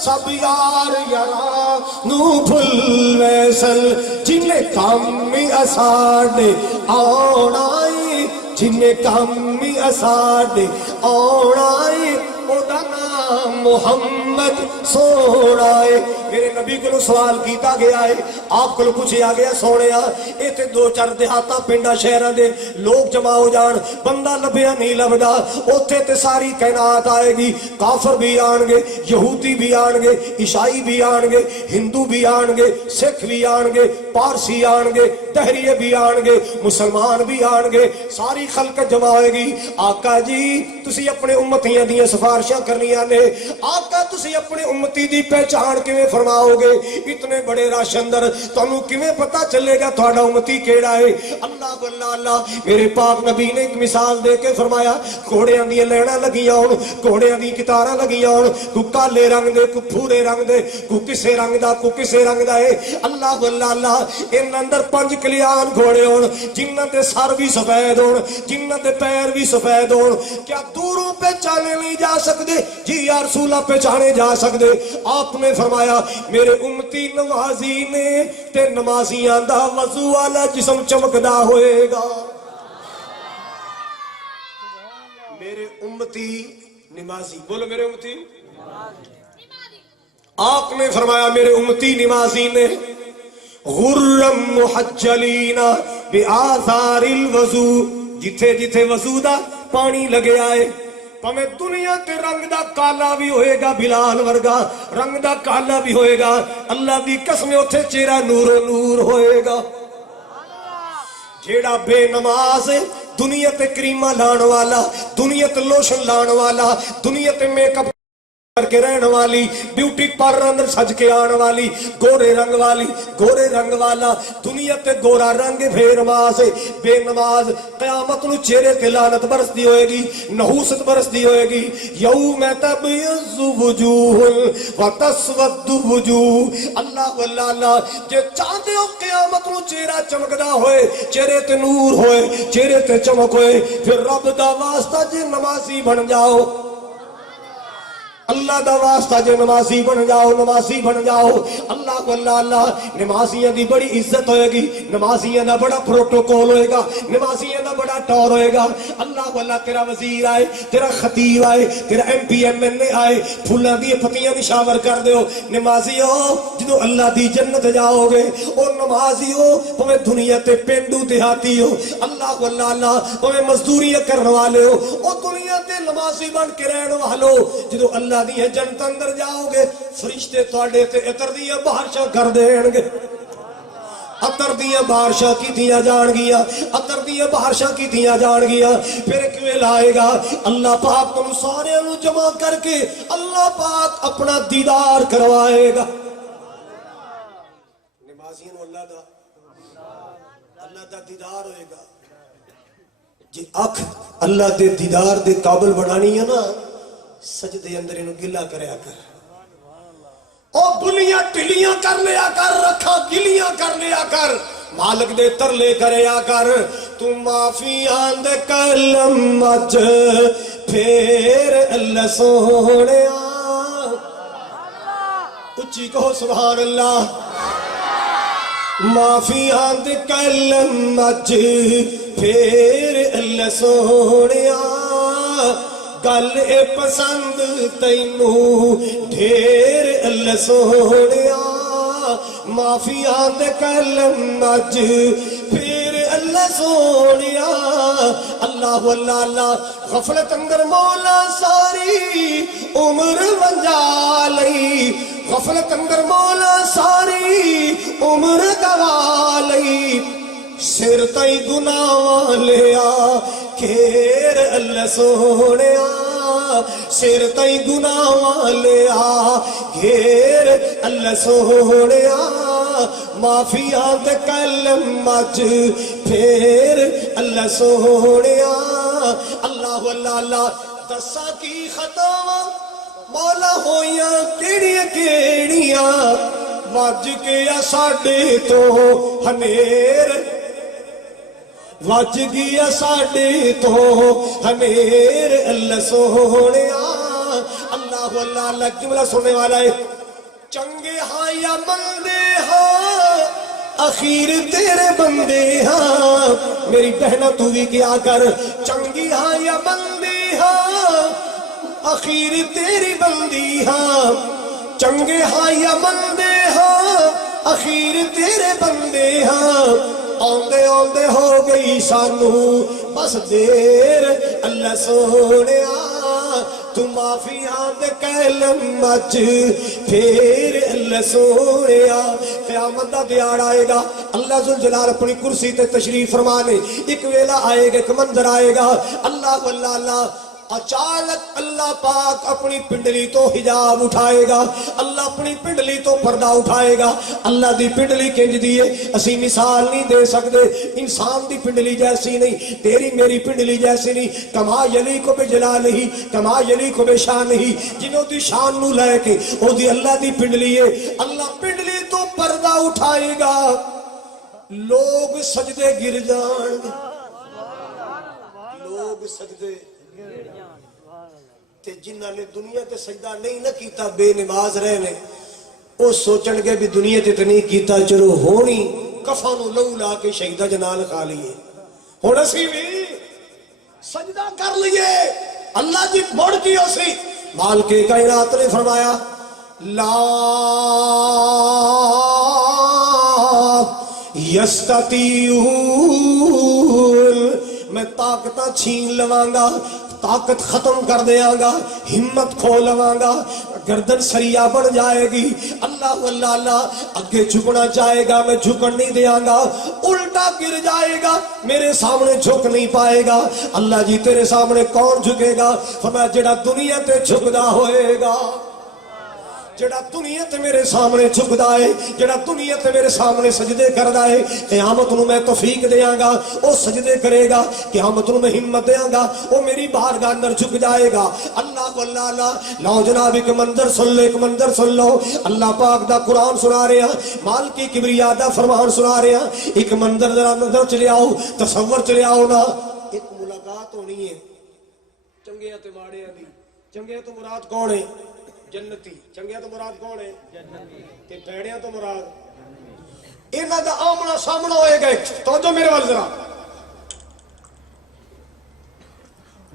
سب یار یارا نو بھل ویسل جنہیں کامی اساڑے آنائی جنہیں کامی اساڑے آنائی او دا نام محمد سوڑائے. میرے نبی کو سوال کیتا گیا ہے, آپ کو پوچھیا گیا سونے ایتھے دو چار دیہاتا پنڈا شہراں دے لوگ جمع ہو جان, بندہ لبیا نہیں لبدا, اوتھے تے ساری کائنات آئے گی, کافر بھی آن گے, یہودی بھی آن گے, عیسائی بھی آن گے, ہندو بھی آن گے, سکھ بھی آن گے, پارسی آن گے, دہریے بھی آن گے, مسلمان بھی آن گے, ساری خلق جمع ہوئے گی. آقا جی تسی اپنے امتیاں دیاں سفارشاں کرنیاں نے, آقا تسی اپنے امتی دی پہچان کیویں فرماؤ گے؟ اتنے بڑے رش اندر تانوں کیویں پتہ چلے گا تہاڈا امتی کیڑا ہے؟ اللہ اللہ اللہ. میرے پاک نبی نے ایک مثال دے کے فرمایا, گھوڑیاں دی لیناں لگیاں ہون, گھوڑیاں دی کتاراں لگیاں ہون, کو کالے رنگ دے, کو بھورے رنگ دے, کو کسے رنگ دا, کو کسے رنگ دا ہے. اللہ اللہ اللہ. ان اندر 5 کلیان گھوڑے ہون, جنہاں دے سر بھی سفید ہون, جنہاں دے پیر بھی سفید ہون. کیا دوروں پہچانے نہیں جا سکتے؟ جی یا رسول اللہ پہچانے جا سکتے. آپ نے فرمایا میرے امتی نمازی نے تے نمازیاں دا وضو والا جسم چمکدا ہوئے گا. میرے امتی نمازی, بولو میرے امتی. آپ نے فرمایا میرے امتی نمازی نے غرم محجلین بآثار الوضو, جتھے جتھے وضو دا پانی لگے آئے, پمیں دنیا تے رنگ دا کالا بھی ہوئے گا, بلال ورگا رنگ دا کالا بھی ہوئے گا, اللہ دی قسم اتھے چہرہ نور و نور ہوئے گا. جیڑا بے نماز دنیا تے کریمہ لان والا, دنیا تے لوشن لان والا, دنیا تے میک اپ کر کے رہن والی, بیوٹی پارلر اندر سج کے آن والی, گورے رنگ والی, گورے رنگ والا, دنیا تے گورا رنگ بے نماز, بے نماز. قیامت نو چہرے تے لعنت برسدی ہوئے گی, نحوست برسدی ہوئے گی. یوم تبیض وجوہ وتسود وجوہ. اللہ اللہ اللہ. جے چاہتے ہو قیامت نو چہرہ چمکدا ہوئے, چہرے تے نور ہوئے, چہرے تے چمک ہوئے, پھر رب دا واسطہ جے نمازی بن جاؤ, اللہ دا واسطہ جو نمازی بن جاؤ, نمازی بن جاؤ. اللہ اللہ اللہ. نمازیاں دی بڑی عزت ہوئے گی, نمازیاں دا بڑا پروٹوکول ہوئے گا, نمازیاں دا بڑا ٹور ہوئے گا. اللہ اللہ. تیرا وزیر آئے, تیرا خطیب آئے, تیرا ایم پی ایم این اے آئے, پھولاں دی پتیاں نشاور کر دیو. نمازی ہو جدو اللہ دی جنت جاؤ گے, او نمازی ہو پویں دنیا تے پینڈو دیہاتی ہو, اللہ اللہ اللہ, پویں مزدوریاں کرن والے ہو, او دنیا تے نمازی بن کے رہن والو, جدو اللہ دی جنت اندر جاؤ گے فرشتے تواڈے تے عطر دیاں بارشاں کر دین گے. عطر دیاں بارشاں کیتیاں جان گیاں, عطر دیاں بارشاں کیتیاں جان گیاں. پھر کیویں لائے گا اللہ پاک تم سارے نو جمع کر کے اللہ پاک اپنا دیدار کروائے گا. نمازیوں نو اللہ دا دیدار ہوئے گا. جی اکھ اللہ دے دیدار دے قابل بنانی ہے نا, سجدے اندر انہوں گلہ کریا کر, او بلیاں ٹلیاں کر لیا کر, رکھا گلیاں کر لیا کر, مالک دے ترلے کریا کر. تو معافی آند کلم اچ پھر اللہ سونے, اچھی کہو سبحان اللہ. معافی آند کلم اچ پھر اللہ سونے, گل اے پسند تینوں ڈھیر اللہ سونیا. معافی آند کلم اج پھر اللہ سونیا. اللہ اللہ اللہ. غفلت اندر مولا ساری عمر ونجا لئی, غفلت اندر مولا ساری عمر گوا لئی. سر تائی گناہ لیا کھیر اللہ سونیا, سر تائی گناہ لیا گھیر اللہ سونیا. معافی آند کلم اج پھر اللہ سونیا. اللہ اللہ اللہ. دسا کی خطاواں مولا ہویاں کیڑیاں کیڑیاں, وج کے ساڈے تو ہنیر, وج گیا ساڈے تو ہمیر اللہ سونیا اللہ اللہ اللہ جملہ سننے والا ہے چنگے ہاں یا مندے ہاں اخیر تیرے بندے ہاں میری بہنہ تو بھی کیا کر چنگی ہاں یا مندے ہاں اخیر تیری بندی ہاں چنگے ہاں یا مندے ہاں اخیر تیرے بندے ہاں آندے آندے ہو گئی سانو بس دیر اللہ سونیا تو معافی آندے کہلم مچ پھر اللہ سونیا قیامت دا دیار آئے گا اللہ ذوالجلال اپنی کرسی تے تشریف فرمانے ایک ویلا آئے گا ایک منظر آئے گا اللہ واللہ اللہ اچانک اللہ پاک اپنی پنڈلی تو حجاب اٹھائے گا اللہ اپنی پنڈلی تو پردہ اٹھائے گا اللہ دی پنڈلی کنج دیئے اسی مثال نہیں دے سکتے انسان دی پنڈلی جیسی نہیں تیری میری پنڈلی جیسی نہیں کما یلی کو بے جلال نہیں کما یلی کو بے شان نہیں جنہوں دی شان نو لے کے او دی اللہ دی پنڈلی ہے اللہ پنڈلی تو پردہ اٹھائے گا لوگ سجدے گر جان لوگ سجدے تے جنہاں نے دنیا تے سجدہ نہیں نہ کیتا بے نماز رہنے او سوچن گے بھی دنیا تے نہیں کیتا چلو ہونی کفانو لو لا کے شہیدہ جنال کھا لیے ہونا سی بھی سجدہ کر لیے اللہ جی بڑھ کی اسی مالک کائنات نے فرمایا لا یستطیعون میں طاقتہ چھین لواں طاقت ختم کر دیاں گا ہمت کھو لواں گا گردن سریا بن جائے گی اللہ واللہ اللہ اگے جھکنا چاہے گا میں جھکن نہیں دیاں گا الٹا گر جائے گا میرے سامنے جھک نہیں پائے گا اللہ جی تیرے سامنے کون جھکے گا فرمایا جڑا دنیا تے جھکدا ہوئے گا جڑا دنیا تے میرے سامنے جھکدا ہے جڑا دنیا تے میرے سامنے سجدے کردا ہے قیامت نو میں توفیق دیاں گا او سجدے کرے گا قیامت نو میں ہمت دیاں گا او میری بارگاہ اندر جھک جائے گا اللہ واللہ اللہ لو جناب ایک منظر سن لو ایک منظر سن لو اللہ پاک دا قرآن سنا رہے ہیں مال کی کبریا دا فرمان سنا رہے ہیں ایک منظر ذرا نظر چلے آؤ تصور چلے آؤ نا ایک ملاقات ہونی ہے چنگیاں تے ماڑیاں دی چنگیاں تو مراد کون ہے جنتی چنگیاں تو مراد کون ہے جنتی تے بھیڑیاں تو مراد انہاں دا آمنا سامنا ہوئے گا توجہ میرے وال ذرا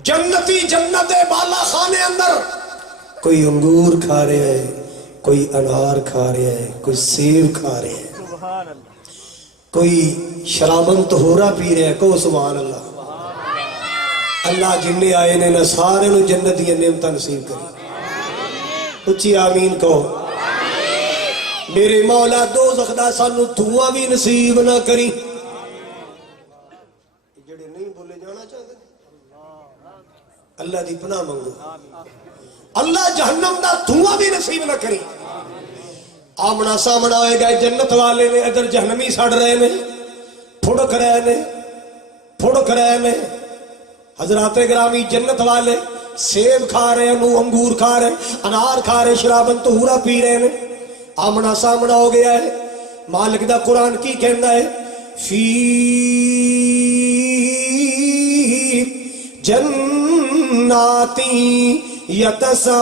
جنتی جنت بالا خانے اندر کوئی انگور کھا رہے ہے کوئی انار کھا رہے ہے کوئی سیب کھا رہے ہے کوئی شرابن طہورا پی رہے ہے کو سبحان اللہ اللہ جن آئے نے نہ سارے نو جنت دی نعمتاں نصیب کری اچھی آمین کہو میرے مولا دوزخ دا سانو دھواں بھی نصیب نہ کری جڑے نہیں بولے جانا چاہتے اللہ دی پناہ منگو اللہ جہنم دا دھواں بھی نصیب نہ کری آمنا سامنا ہوئے گئے جنت والے نے ادھر جہنمی سڑ رہے نے پھڑک رہے نے حضرات گرامی جنت والے سیب کھا رہے ہیں انگور کھا رہے انار کھا رہے شرابن طہورا پی رہے ہیں آمنا سامنا ہو گیا ہے مالک دا قرآن کی کہنا ہے فی جناتی یتساءلون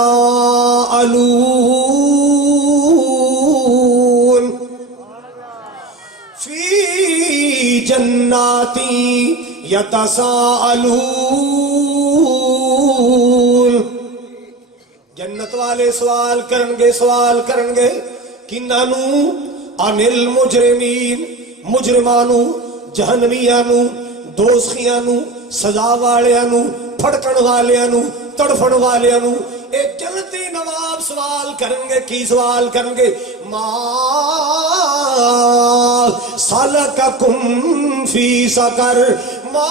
فی جناتی یتساءلون جنت والے سوال کرنگے کنانو انل مجرمین مجرمانو جہنمیانو دوزخیانو سزا والیانو پھڑکن والیانو تڑفن والیانو اے جنتی نواب سوال کرنگے کی سوال کرنگے ما سلککم فی سقر ما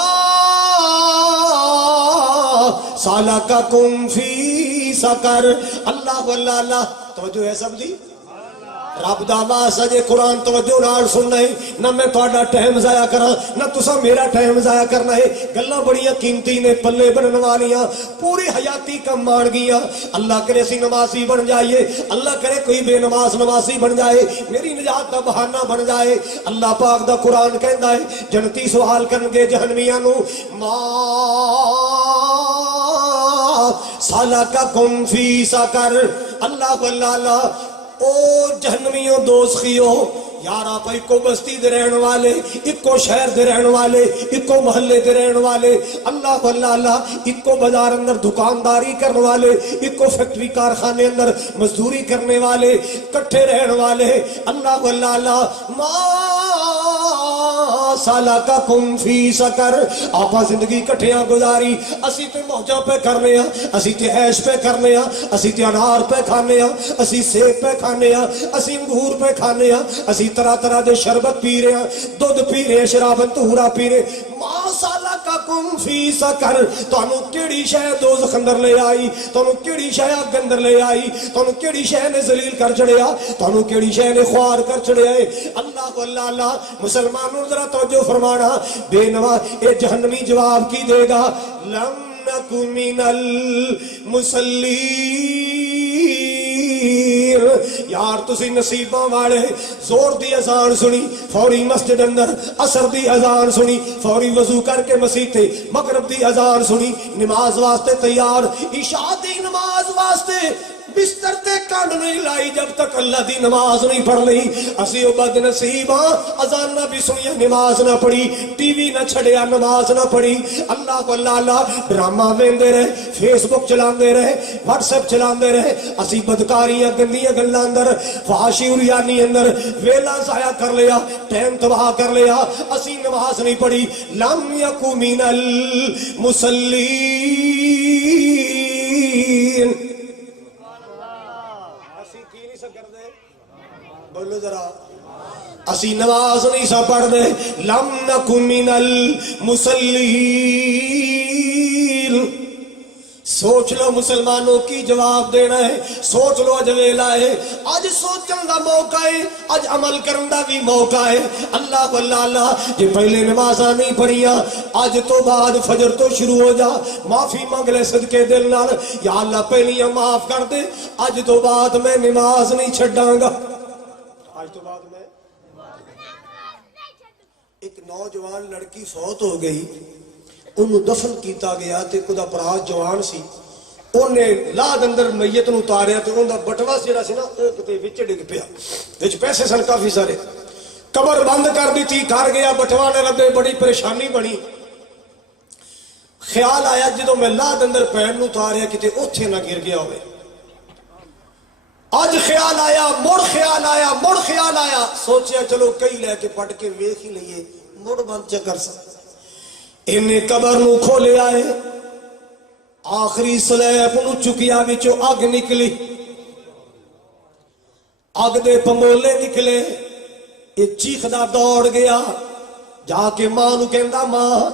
سالککم فی سقر اللہ واللہ اللہ توجہ ہے سب دی رب دا واسطہ جے قرآن توجہ نال سننا ہے نہ میں تہاڈا ٹائم ضائع کراں نہ تساں میرا ٹائم ضائع کرنا ہے گلاں بڑیاں قیمتی نے پلے بنن والیاں پوری حیاتی کم مان گیاں اللہ کرے اسی نمازی بن جائیے اللہ کرے کوئی بے نماز نمازی بن جائے میری نجات دا بہانہ بن جائے اللہ پاک دا قرآن کہندا ہے جنتی سوال کرنگے جہنمیاں نو ما سالککم فی سقر اللہ اللہ او جہنمیوں دوزخیوں یار آپ ایکو بستی دے رہن والے ایکو شہر دے رہن والے ایکو محلے دے رہن والے اللہ اللہ ایکو بازار اندر دکانداری کرنے والے ایکو فیکٹری کارخانے اندر مزدوری کرنے والے کٹھے رہن والے اللہ اللہ ما سالککم فی سقر آپا زندگی کٹھیاں گزاری اسی تے موجہ پہ کرنے ہیں اسی تے عیش پہ کرنے ہیں اسی تے انار پہ کھانے ہیں اسی سیب پہ کھانے ہیں اسی انگور پہ کھانے ہیں اسی طرح طرح دے شربت پی رہے ہیں دودھ پی رہے ہیں شرابن طہورا پی رہے ما سالککم فی سقر تانوں کیڑی شے دوزخ اندر لے آئی تانوں کیڑی شے اگ اندر لے آئی تانوں کیڑی شے نے ذلیل کر چڑیا تانوں کیڑی شے نے خوار کر چڑیا اللہ اللہ مسلمانوں ذرا توجہ فرمانا بے نوا اے جہنمی جواب کی دے گا لم نکو من المصلین یار تسی نصیباں والے زور دی اذان سنی فوری مسجد اندر عصر دی اذان سنی فوری وضو کر کے مسجد تے مغرب دی اذان سنی نماز واسطے تیار عشاء دی نماز واسطے بستر تے کانڈ نہیں لائی جب تک اللہ دی نماز نہیں پڑھ لی اسی بد نصیباں اذان نہ بھی سنیا نماز نہ پڑھی ٹی وی نہ چھڑیا نماز نہ پڑھی اللہ اللہ ڈرامہ ویندے رہے فیس بک چلاندے رہے واٹس ایپ چلاندے رہے اسی بدکاریاں گندیاں گلاں اندر فحاشی اریانی اندر ویلا ضائع کر لیا ٹائم تباہ کر لیا اسی نماز نہیں پڑھی لم یکو من المصلین بولو ذرا اسی نماز نہیں سا پڑھ دے لم نکو من المصلین سوچ لو مسلمانوں کی جواب دینا ہے سوچ لو اج ویلا ہے اج سوچن دا موقع ہے اج عمل کرن دا بھی موقع ہے اللہ اللہ جے پہلے نمازاں نہیں پڑھیاں اج تو بعد فجر تو شروع ہو جا معافی مانگ لے صدقے دل نال یا اللہ پہلیاں معاف کر دے اج تو بعد میں نماز نہیں چھڈاں گا آج تو بعد میں ایک نوجوان لڑکی فوت ہو گئی انہوں دفن کیتا گیا تے کدا پراز جوان سی انہیں لاد اندر میت نو اتاریا تے انہوں دا بٹوا جڑا سی نا او کتے وچ ڈگ پیا وچ پیسے سن کافی سارے قبر بند کر دی تھی گھر گیا بٹوا نے ربے بڑی پریشانی بنی خیال آیا جدوں میں لاد اندر پین نو اتاریا کتے اوتھے نہ گر گیا ہوئے آج خیال آیا مڑ خیال آیا مڑ خیال آیا سوچیا چلو کئی لے کے پڑھ کے ویکھ ہی لئیے مڑ بند چکر سا انہیں قبر نو کھولے آئے آخری سلیب نو چکیا وچوں اگ نکلی اگ دے پمولے نکلے یہ چیخدا دوڑ گیا جا کے ماں نو کہندا ماں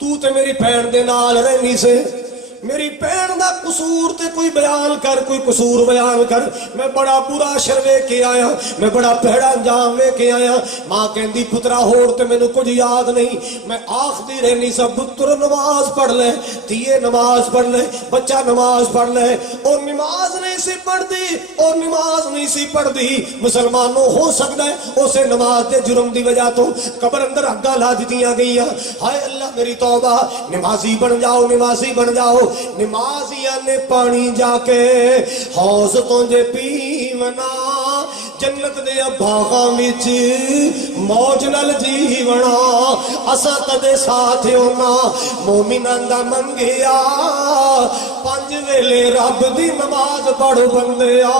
تو تے میری بہن دے نال رہنی سے میری بہن دا قصور تے کوئی بیان کر کوئی قصور بیان کر میں بڑا برا شروے کے آیا میں بڑا پہڑا انجام وے کے آیا ماں کہندی پترا ہوڑ تے مینوں کچھ یاد نہیں میں آخدی رہنی سا پتر نماز پڑھ لے تیے نماز پڑھ لے بچہ نماز پڑھ لے اور نماز نہیں سی پڑھ دی اور نماز نہیں سی پڑھ دی مسلمانوں ہو سکتا ہے اسے نماز دے جرم دی وجہ تو قبر اندر اگاں لا دتیاں گئیاں ہائے اللہ میری توبہ نمازی بن جاؤ نمازی بن جاؤ نمازیاں نے پانی جا کے حوض تو جے پیونا جنت دے باغاں وچ موج نال جیونا اساں تدے ساتھ ہونا مومناں دا منگیا پنج ویلے رب دی نماز پڑھ بندیا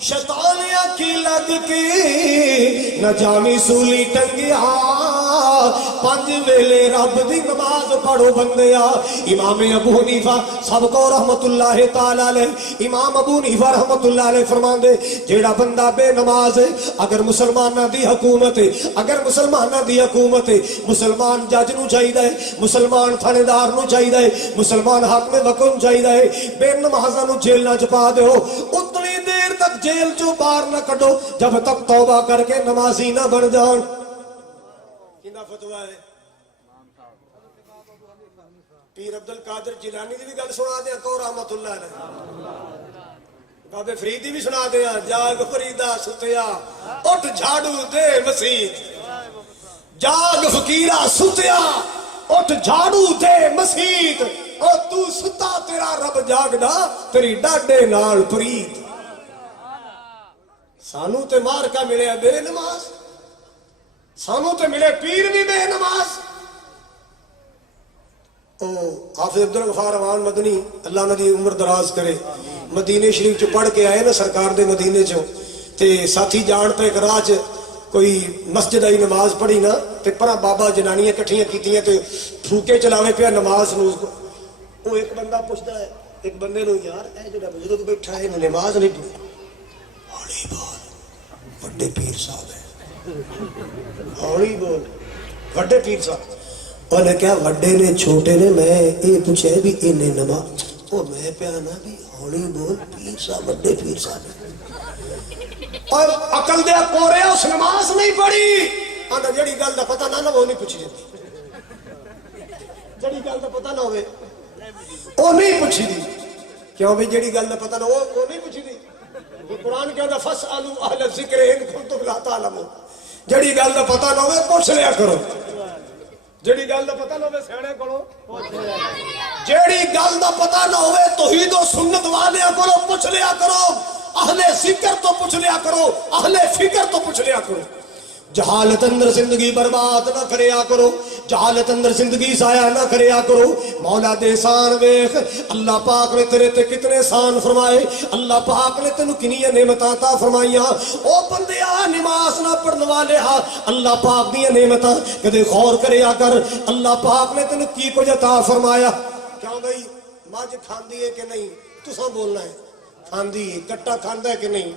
شیطانیاں کی لگ کے نہ جامی سولی ٹنگیا پنج ویلے رب دی نماز پڑھو بندیا امام ابو حنیفہ سب کو رحمت اللہ تعالی علیہ امام ابو حنیفہ رحمت اللہ علیہ فرماندے جیڑا بندہ بے نماز ہے اگر مسلمانہ دی حکومت ہے اگر مسلمانہ دی حکومت ہے مسلمان جج نو چاہیے ہے مسلمان تھانے دار نو چاہیے ہے مسلمان حاکم وقت نو چاہیے ہے بے نمازاں نو جیل نہ چپا دیو اتنی دیر تک جیل چو باہر نہ کڈو جب تک توبہ کر کے نمازی نہ بن جان. کیندا فتوا ہے؟ پیر عبد القادر جیلانی دی بھی گل سنا دیا کو رحمت اللہ علیہ. بابے فریدی بھی سنا دیا. جاگ فریدا ستیا اٹھ جھاڑو دے مسیت. جاگ فقیرہ ستیا اٹھ جھاڑو دے مسیت. اور تو ستا تیرا رب جاگدا تیری ڈاڈے نال پریت. سانو تے مار کا ملے بے نماز, سانو تے ملے پیر بھی بے نماز. حافظ عبد الغفار امان مدنی اللہ نے دی عمر دراز کرے, مدینے شریف چ پڑھ کے آئے نا سرکار دے مدینے چوں, تے ساتھی جان پہ ایک راہ چ کوئی مسجد آئی نماز پڑھی نا, تے پرا بابا جنانیاں کٹھیاں کیتیاں تے پھوکے چلاوے پیا نماز نو. وہ ایک بندہ پوچھتا ہے ایک بندے نو, یار اے جڑا بزرگ بیٹھا ہے نماز نہیں پڑھی. ہولی بول بڑے پیر صاحب ہے, ہولی بول بڑے پیر صاحب. انہیں کیا وڈے نے چھوٹے نے, میں یہ پوچھا بھی انہیں نماز, وہ میں پیا نا بھی ہولی بول پیر صاحب بڑے پیر صاحب. اور عقل دے پورے اس نماز نہیں پڑھی. آندا جڑی گل دا پتہ نہ وہ نہیں پوچھی جاتی, جڑی گل دا پتہ نہ ہوئے وہ نہیں پوچھی دی. کیوں بھی جڑی گل دا پتہ نہ وہ نہیں پوچھی دی. قرآن کہتا فاسألوا اہل الذکر ان کنتم لا تعلمون. جڑی گل دا پتہ نہ ہوئے پوچھ لیا کرو. جڑی گل دا پتہ نہ ہوئے سیانے کولوں پوچھ لیا کرو. جڑی گل دا پتہ نہ ہوئے توحید و سنت والیاں کولوں پوچھ لیا کرو. اہل ذکر تو پوچھ لیا کرو, اہل فکر تو پوچھ لیا کرو. جہالت اندر زندگی برباد نہ کریا کرو, جہالت اندر زندگی ضائع نہ کریا کرو. مولا دے احسان ویکھ, اللہ پاک نے تیرے تے کتنے احسان فرمائے, اللہ پاک نے تینوں کنیاں نعمتاں عطا فرمائیاں. او بندیا نماز نہ پڑھن والے ہا, اللہ پاک دی نعمتاں کدے غور کریا کر. اللہ پاک نے تینوں کی کچھ عطا فرمایا. کیوں بھائی مجھ کھاندی ہے کہ نہیں, تساں بولنا ہے. کھاندی ہے, کٹا کھاندا ہے کہ نہیں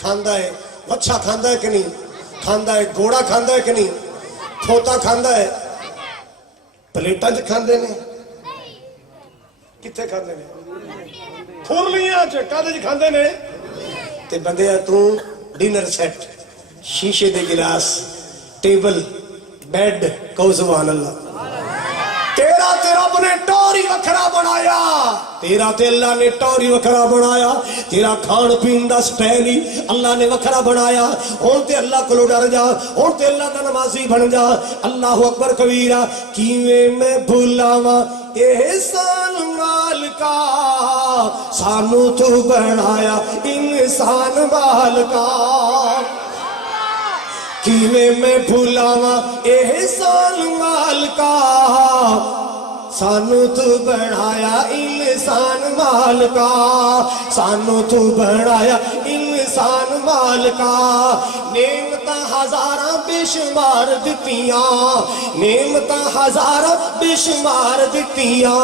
کھاندا ہے, وچھا کھاندا ہے کہ نہیں کھاندا ہے, گھوڑا کھاندا ہے کہ نہیں, کھوتا کھاندا ہے, پلیٹاں چ کھاندے نے, کتھے کھاندے نے, کھورلیاں چ کدے چ کھاندے نے. تے بندیا تو ڈنر سیٹ, شیشے دے گلاس, ٹیبل, بیڈ, کہو سبحان اللہ. تیرا تے رب نے ٹوری وکھرا بنایا, تیرا تے اللہ نے ٹوری وکھرا بنایا. تیرا کھان پین دا سٹائل ہی اللہ نے وکھرا بنایا. ہن تے اللہ کولوں ڈر جا, ہن تے اللہ دا نمازی بن جا. اللہ اکبر کبیرہ. کیویں میں بھلاواں احسان مالکا, سانو تو بنایا انسان مالکا. کیویں میں بھلاواں احسان مالکا, سانو تو بنایا انسان مالکا, سانو تو بنایا انسان مالکا. نعمتاں ہزاراں بے شمار دتیاں, نعمتاں ہزاراں بے شمار دتیاں,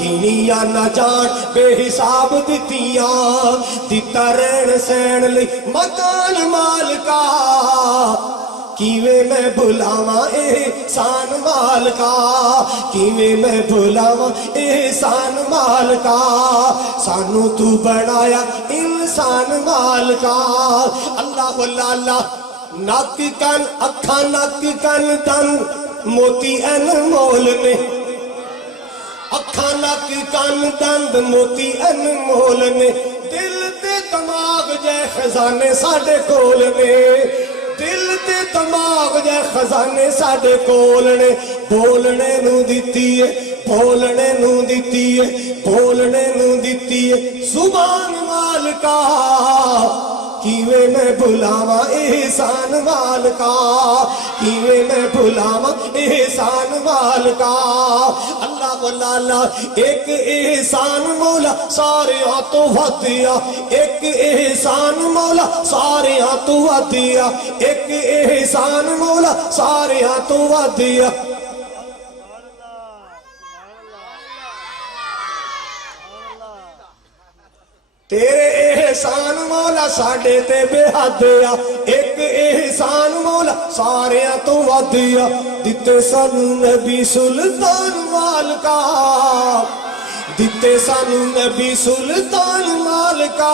گنیاں نہ جان بے حساب دتیاں. دتا رہن سہن لئی مکان مالکا, کیویں میں بھلاواں احسان مالکا, کیویں میں بھلاواں احسان مالکا. سانو تو بنایا انسان مالکا. اللہ اللہ اللہ. نک کن اکھاں نک کن تن موتی این مول نے, اکھاں نک کن دند موتی این مول نے. دل تے دماغ جے خزانے ساڈے کول نے, دل تے دماغ جے خزانے ساڈے کول نے. بولنے نو دتی ہے, بولنے نو دتی ہے, بولنے نو دتی ہے زبان مالکا. کیویں میں بھلاواں احسان مالکا, کیویں میں بھلاواں احسان مالکا. اللہ اللہ اللہ. ایک احسان مولا ساریاں تو ودیا, ایک احسان مولا ساریاں تو ودیا, ایک احسان مولا ساریاں تو ودیا. تیرے احسان مولا ساڈے تے بے حد آ, ایک احسان مولا ساریاں تو ودیا. دتے سانو نبی سلطان مالکا, دیتے سانو نبی سلطان مالکا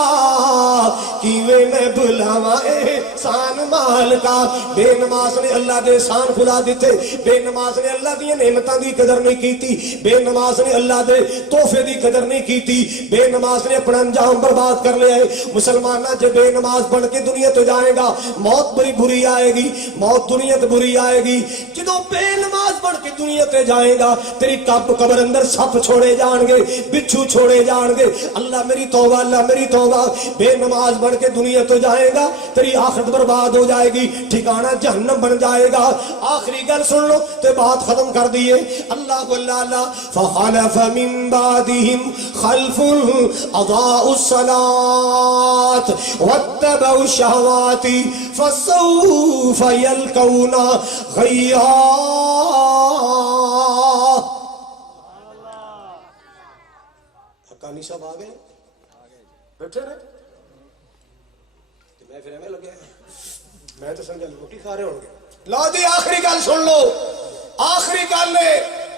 کیویں میں بلاواں احسان مالکا بے نماز نے اللہ دے احسان بھلا دیتے بے نماز نے اللہ دی نعمتاں دی قدر نہیں کیتی بے نماز نے اللہ دے تحفے دی قدر نہیں کیتی بے نماز نے اپنا انجام برباد کر لیا ہے مسلمانہ جب بے نماز بن کے دنیا تو جائے گا موت بڑی بری آئے گی موت دنیا تو بری آئے گی جدو بے نماز بن کے دنیا تے جائے گا تیری قبر اندر سپ چھوڑے جان گے بچھو چھوڑے جان گے اللہ میری توبہ بے نماز بن کے دنیا تو جائے گا تیری آخرت برباد ہو جائے گی ٹھکانہ جہنم بن جائے گا آخری گل سن لو تے بات ختم کر دیئے اللہ کو اللہ فخلف من بعدهم خلف اضاعوا الصلاة واتبعوا الشهوات فسوف يلقون غيا حقانی صاحب آگئے بیٹھے رہے میں پھر ہمیں لگے میں تو سمجھا روٹی کھا رہے ہوں گے لا دی آخری گل سن لو آخری گل نے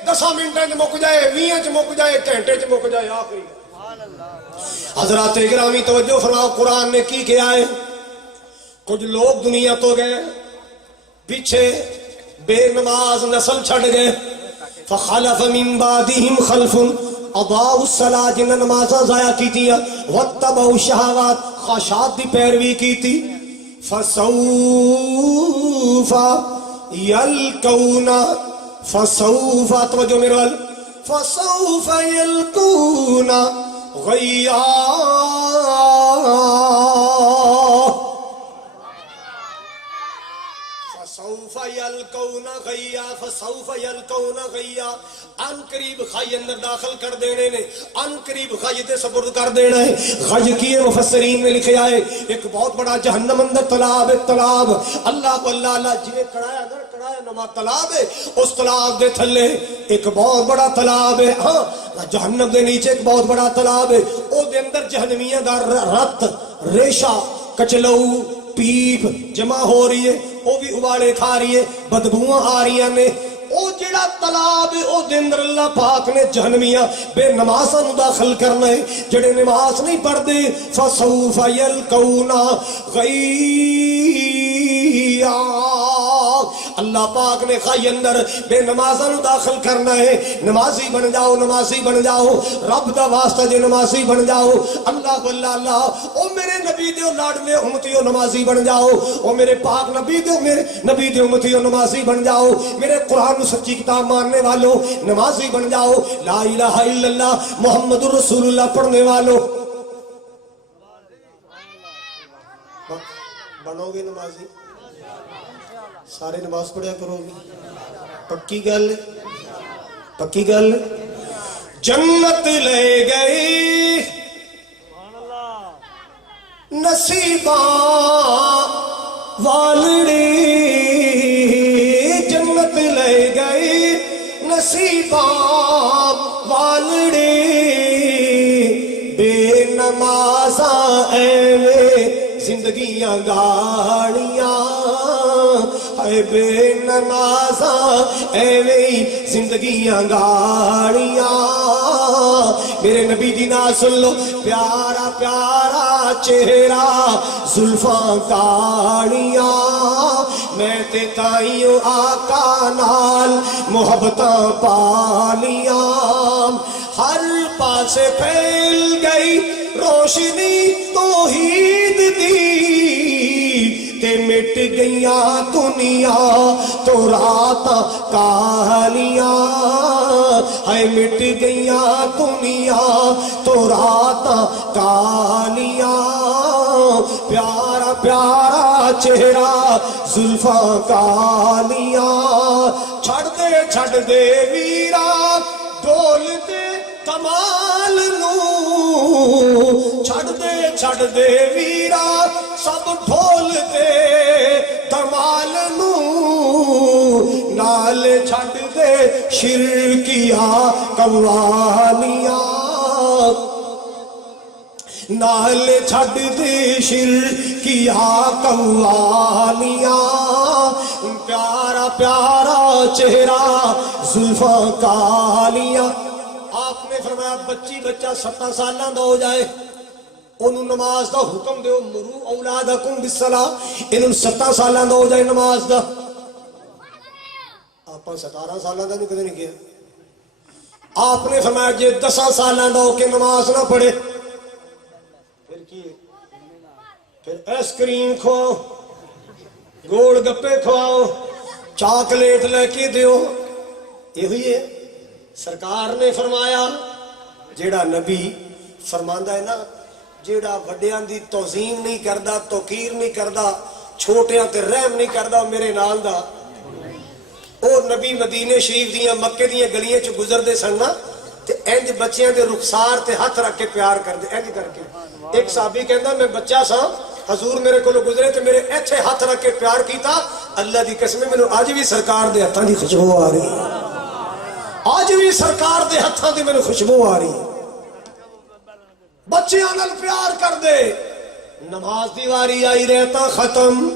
10 منٹیں چ مک جائے 20 چ مک جائے گھنٹے چ مک جائے آخری حضرات گرامی توجہ فرماؤ قرآن نے کی کیا ہے کچھ لوگ دنیا تو گئے پیچھے بے نماز نسل چھڑ گئے فخلف من بعدهم خلف اضاعوا الصلاة جنہاں نمازاں ضائع کی تھیں واتبعوا الشہوات خواہشات دی پیروی کی تھی فسوف یلقون فسوف توجہ میرے وال فسوف یلقون غیا فسوف یلقون غیا فسوف یلقون غیا ان قریب خائی اندر داخل کر دینے نے ان قریب خائی تے سپرد کر دینا ہے خائی کی مفسرین نے لکھیا ہے ایک بہت بڑا جہنم اندر تلاب ہے تلاب اللہ کو اللہ جنہیں کڑایا اندر کڑایا نما تلاب ہے اس تلاب دے تھلے ایک بہت بڑا تلاب ہے ہاں جہنم دے نیچے ایک بہت بڑا تلاب ہے او دے اندر جہنمیہ دا رت ریشہ کچلو پیپ جمع ہو رہی ہے وہ بھی ابالے کھا رہی ہے بدبواں آ رہی ہیں او جڑا تلاب او دے اندر اللہ پاک نے جہنمیاں بے نمازاں نو داخل کرنا ہے جڑے نماز نہیں پڑھدے فسوف یلقون غیا اللہ پاک نے خائی اندر بے نمازاں نو داخل کرنا ہے نمازی بن جاؤ نمازی بن جاؤ رب دا واسطہ جے نمازی بن جاؤ اللہ کو اللہ او میرے نبی دے لاڈلے امتیو نمازی بن جاؤ او میرے پاک نبی دے امتیو نمازی بن جاؤ میرے قرآن سچی کتاب ماننے والوں نمازی بن جاؤ لا الہ الا اللہ محمد رسول اللہ پڑھنے والوں بنو گے نمازی سارے نماز پڑھیا کرو گے پکی گل جنت لے گئی نصیباں والڑی جنت لے گئی نصیباں والڑی بے نمازاں ایویں زندگیاں گاڑیاں اے بے نمازاں ایویں زندگیاں گاڑیاں میرے نبی دی ناز سن لو پیارا پیارا چہرہ زلفاں کاڑیاں میں تے تائیوں آقا نال محبتاں پالیاں ہر پاسے پھیل گئی روشنی توحید دی تے مٹ گئیاں دنیا تو رات کالیاں ہے مٹ گئیاں دنیا تو رات کالیاں پیارا پیارا چہرہ زلفاں کالیاں چھڑ دے ویرا ڈول دے کمال نو چھڑ دے ویرا سب ڈھول دے کمال نو نال چھڑ دے شرکیاں قوالیاں نال چھڑ دے شرکیاں قوالیاں پیارا پیارا چہرہ زلفاں کالیاں آپ نے نے فرمایا بچہ 7 سالاں دا ہو جائے انہوں نماز دا حکم دیو مرو اولادکم بالصلاۃ انہوں 7 سالاں دا ہو جائے نماز دا آپ 17 سالاں دا کدے نہیں کیا آپ نے فرمایا جے 10 سالاں دا ہو کے نماز نہ پڑھے پھر کی پھر ice cream کھواؤ gol gappe کھواؤ chocolate لے کے دیو یہ ہوئی ہے سرکار نے فرمایا جیڑا نبی فرماندا ہے نا جیڑا وڈیاں دی توہین نہیں کردا توقیر نہیں کردا چھوٹیاں تے رحم نہیں کردا میرے نال دا او نبی مدینے شریف دیاں مکے دیاں گلیاں چ گزردے سن نا تے انج بچیاں دے رخسار تے ہاتھ رکھ کے پیار کردے انج کر کے ایک صحابی کہندا میں بچہ سا حضور میرے کو گزرے تے میرے ایتھے ہاتھ رکھ کے پیار کیتا اللہ دی قسم مینوں اج بھی سرکار دے ہتھاں دی خوشبو آ رہی ہے آج بھی سرکار دے ہتھاں دی مینوں خوشبو آ رہی ہے بچیاں نال پیار کر دے نماز دی واری آئی رہتا ختم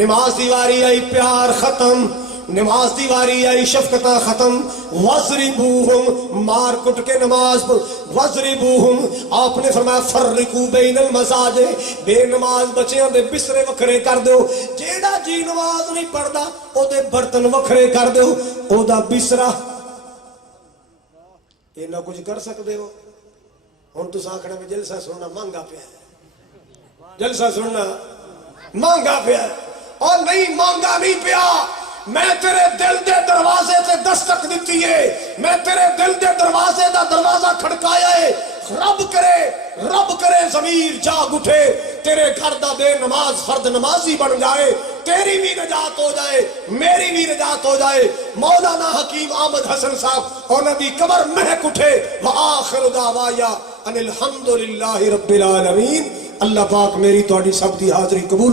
نماز دی واری آئی پیار ختم نماز دی واری آئی شفقتاں ختم وَضْرِبُوهُمْ مار کٹ کے نماز وَضْرِبُوهُمْ آپ نے فرمایا فرقوا بین المزاج بے نماز بچیاں دے بسرے وکھرے کر دیو جیڑا جی نماز نہیں پڑھدا او دے برتن وکھرے کر دیو او دا بسرا یہ نہ کچھ کر سکتے ہو ہن تساں آکھنا میں جلسہ سننا مہنگا پیا جلسہ سننا مہنگا پیا اور نہیں مہنگا نہیں پیا میں تیرے دل دے دروازے سے دستک دیتی ہے میں تیرے دل دے دروازے دا دروازہ کھڑکایا ہے رب کرے ضمیر جاگ اٹھے تیرے گھر دا بے نماز فرد نمازی بن جائے تیری بھی نجات ہو جائے میری بھی نجات ہو جائے مولانا حکیم احمد حسن صاحب اور نبی قبر مہک اٹھے وآخر دعوایا ان الحمدللہ رب العالمین اللہ پاک میری تہاڈی سب دی حاضری قبول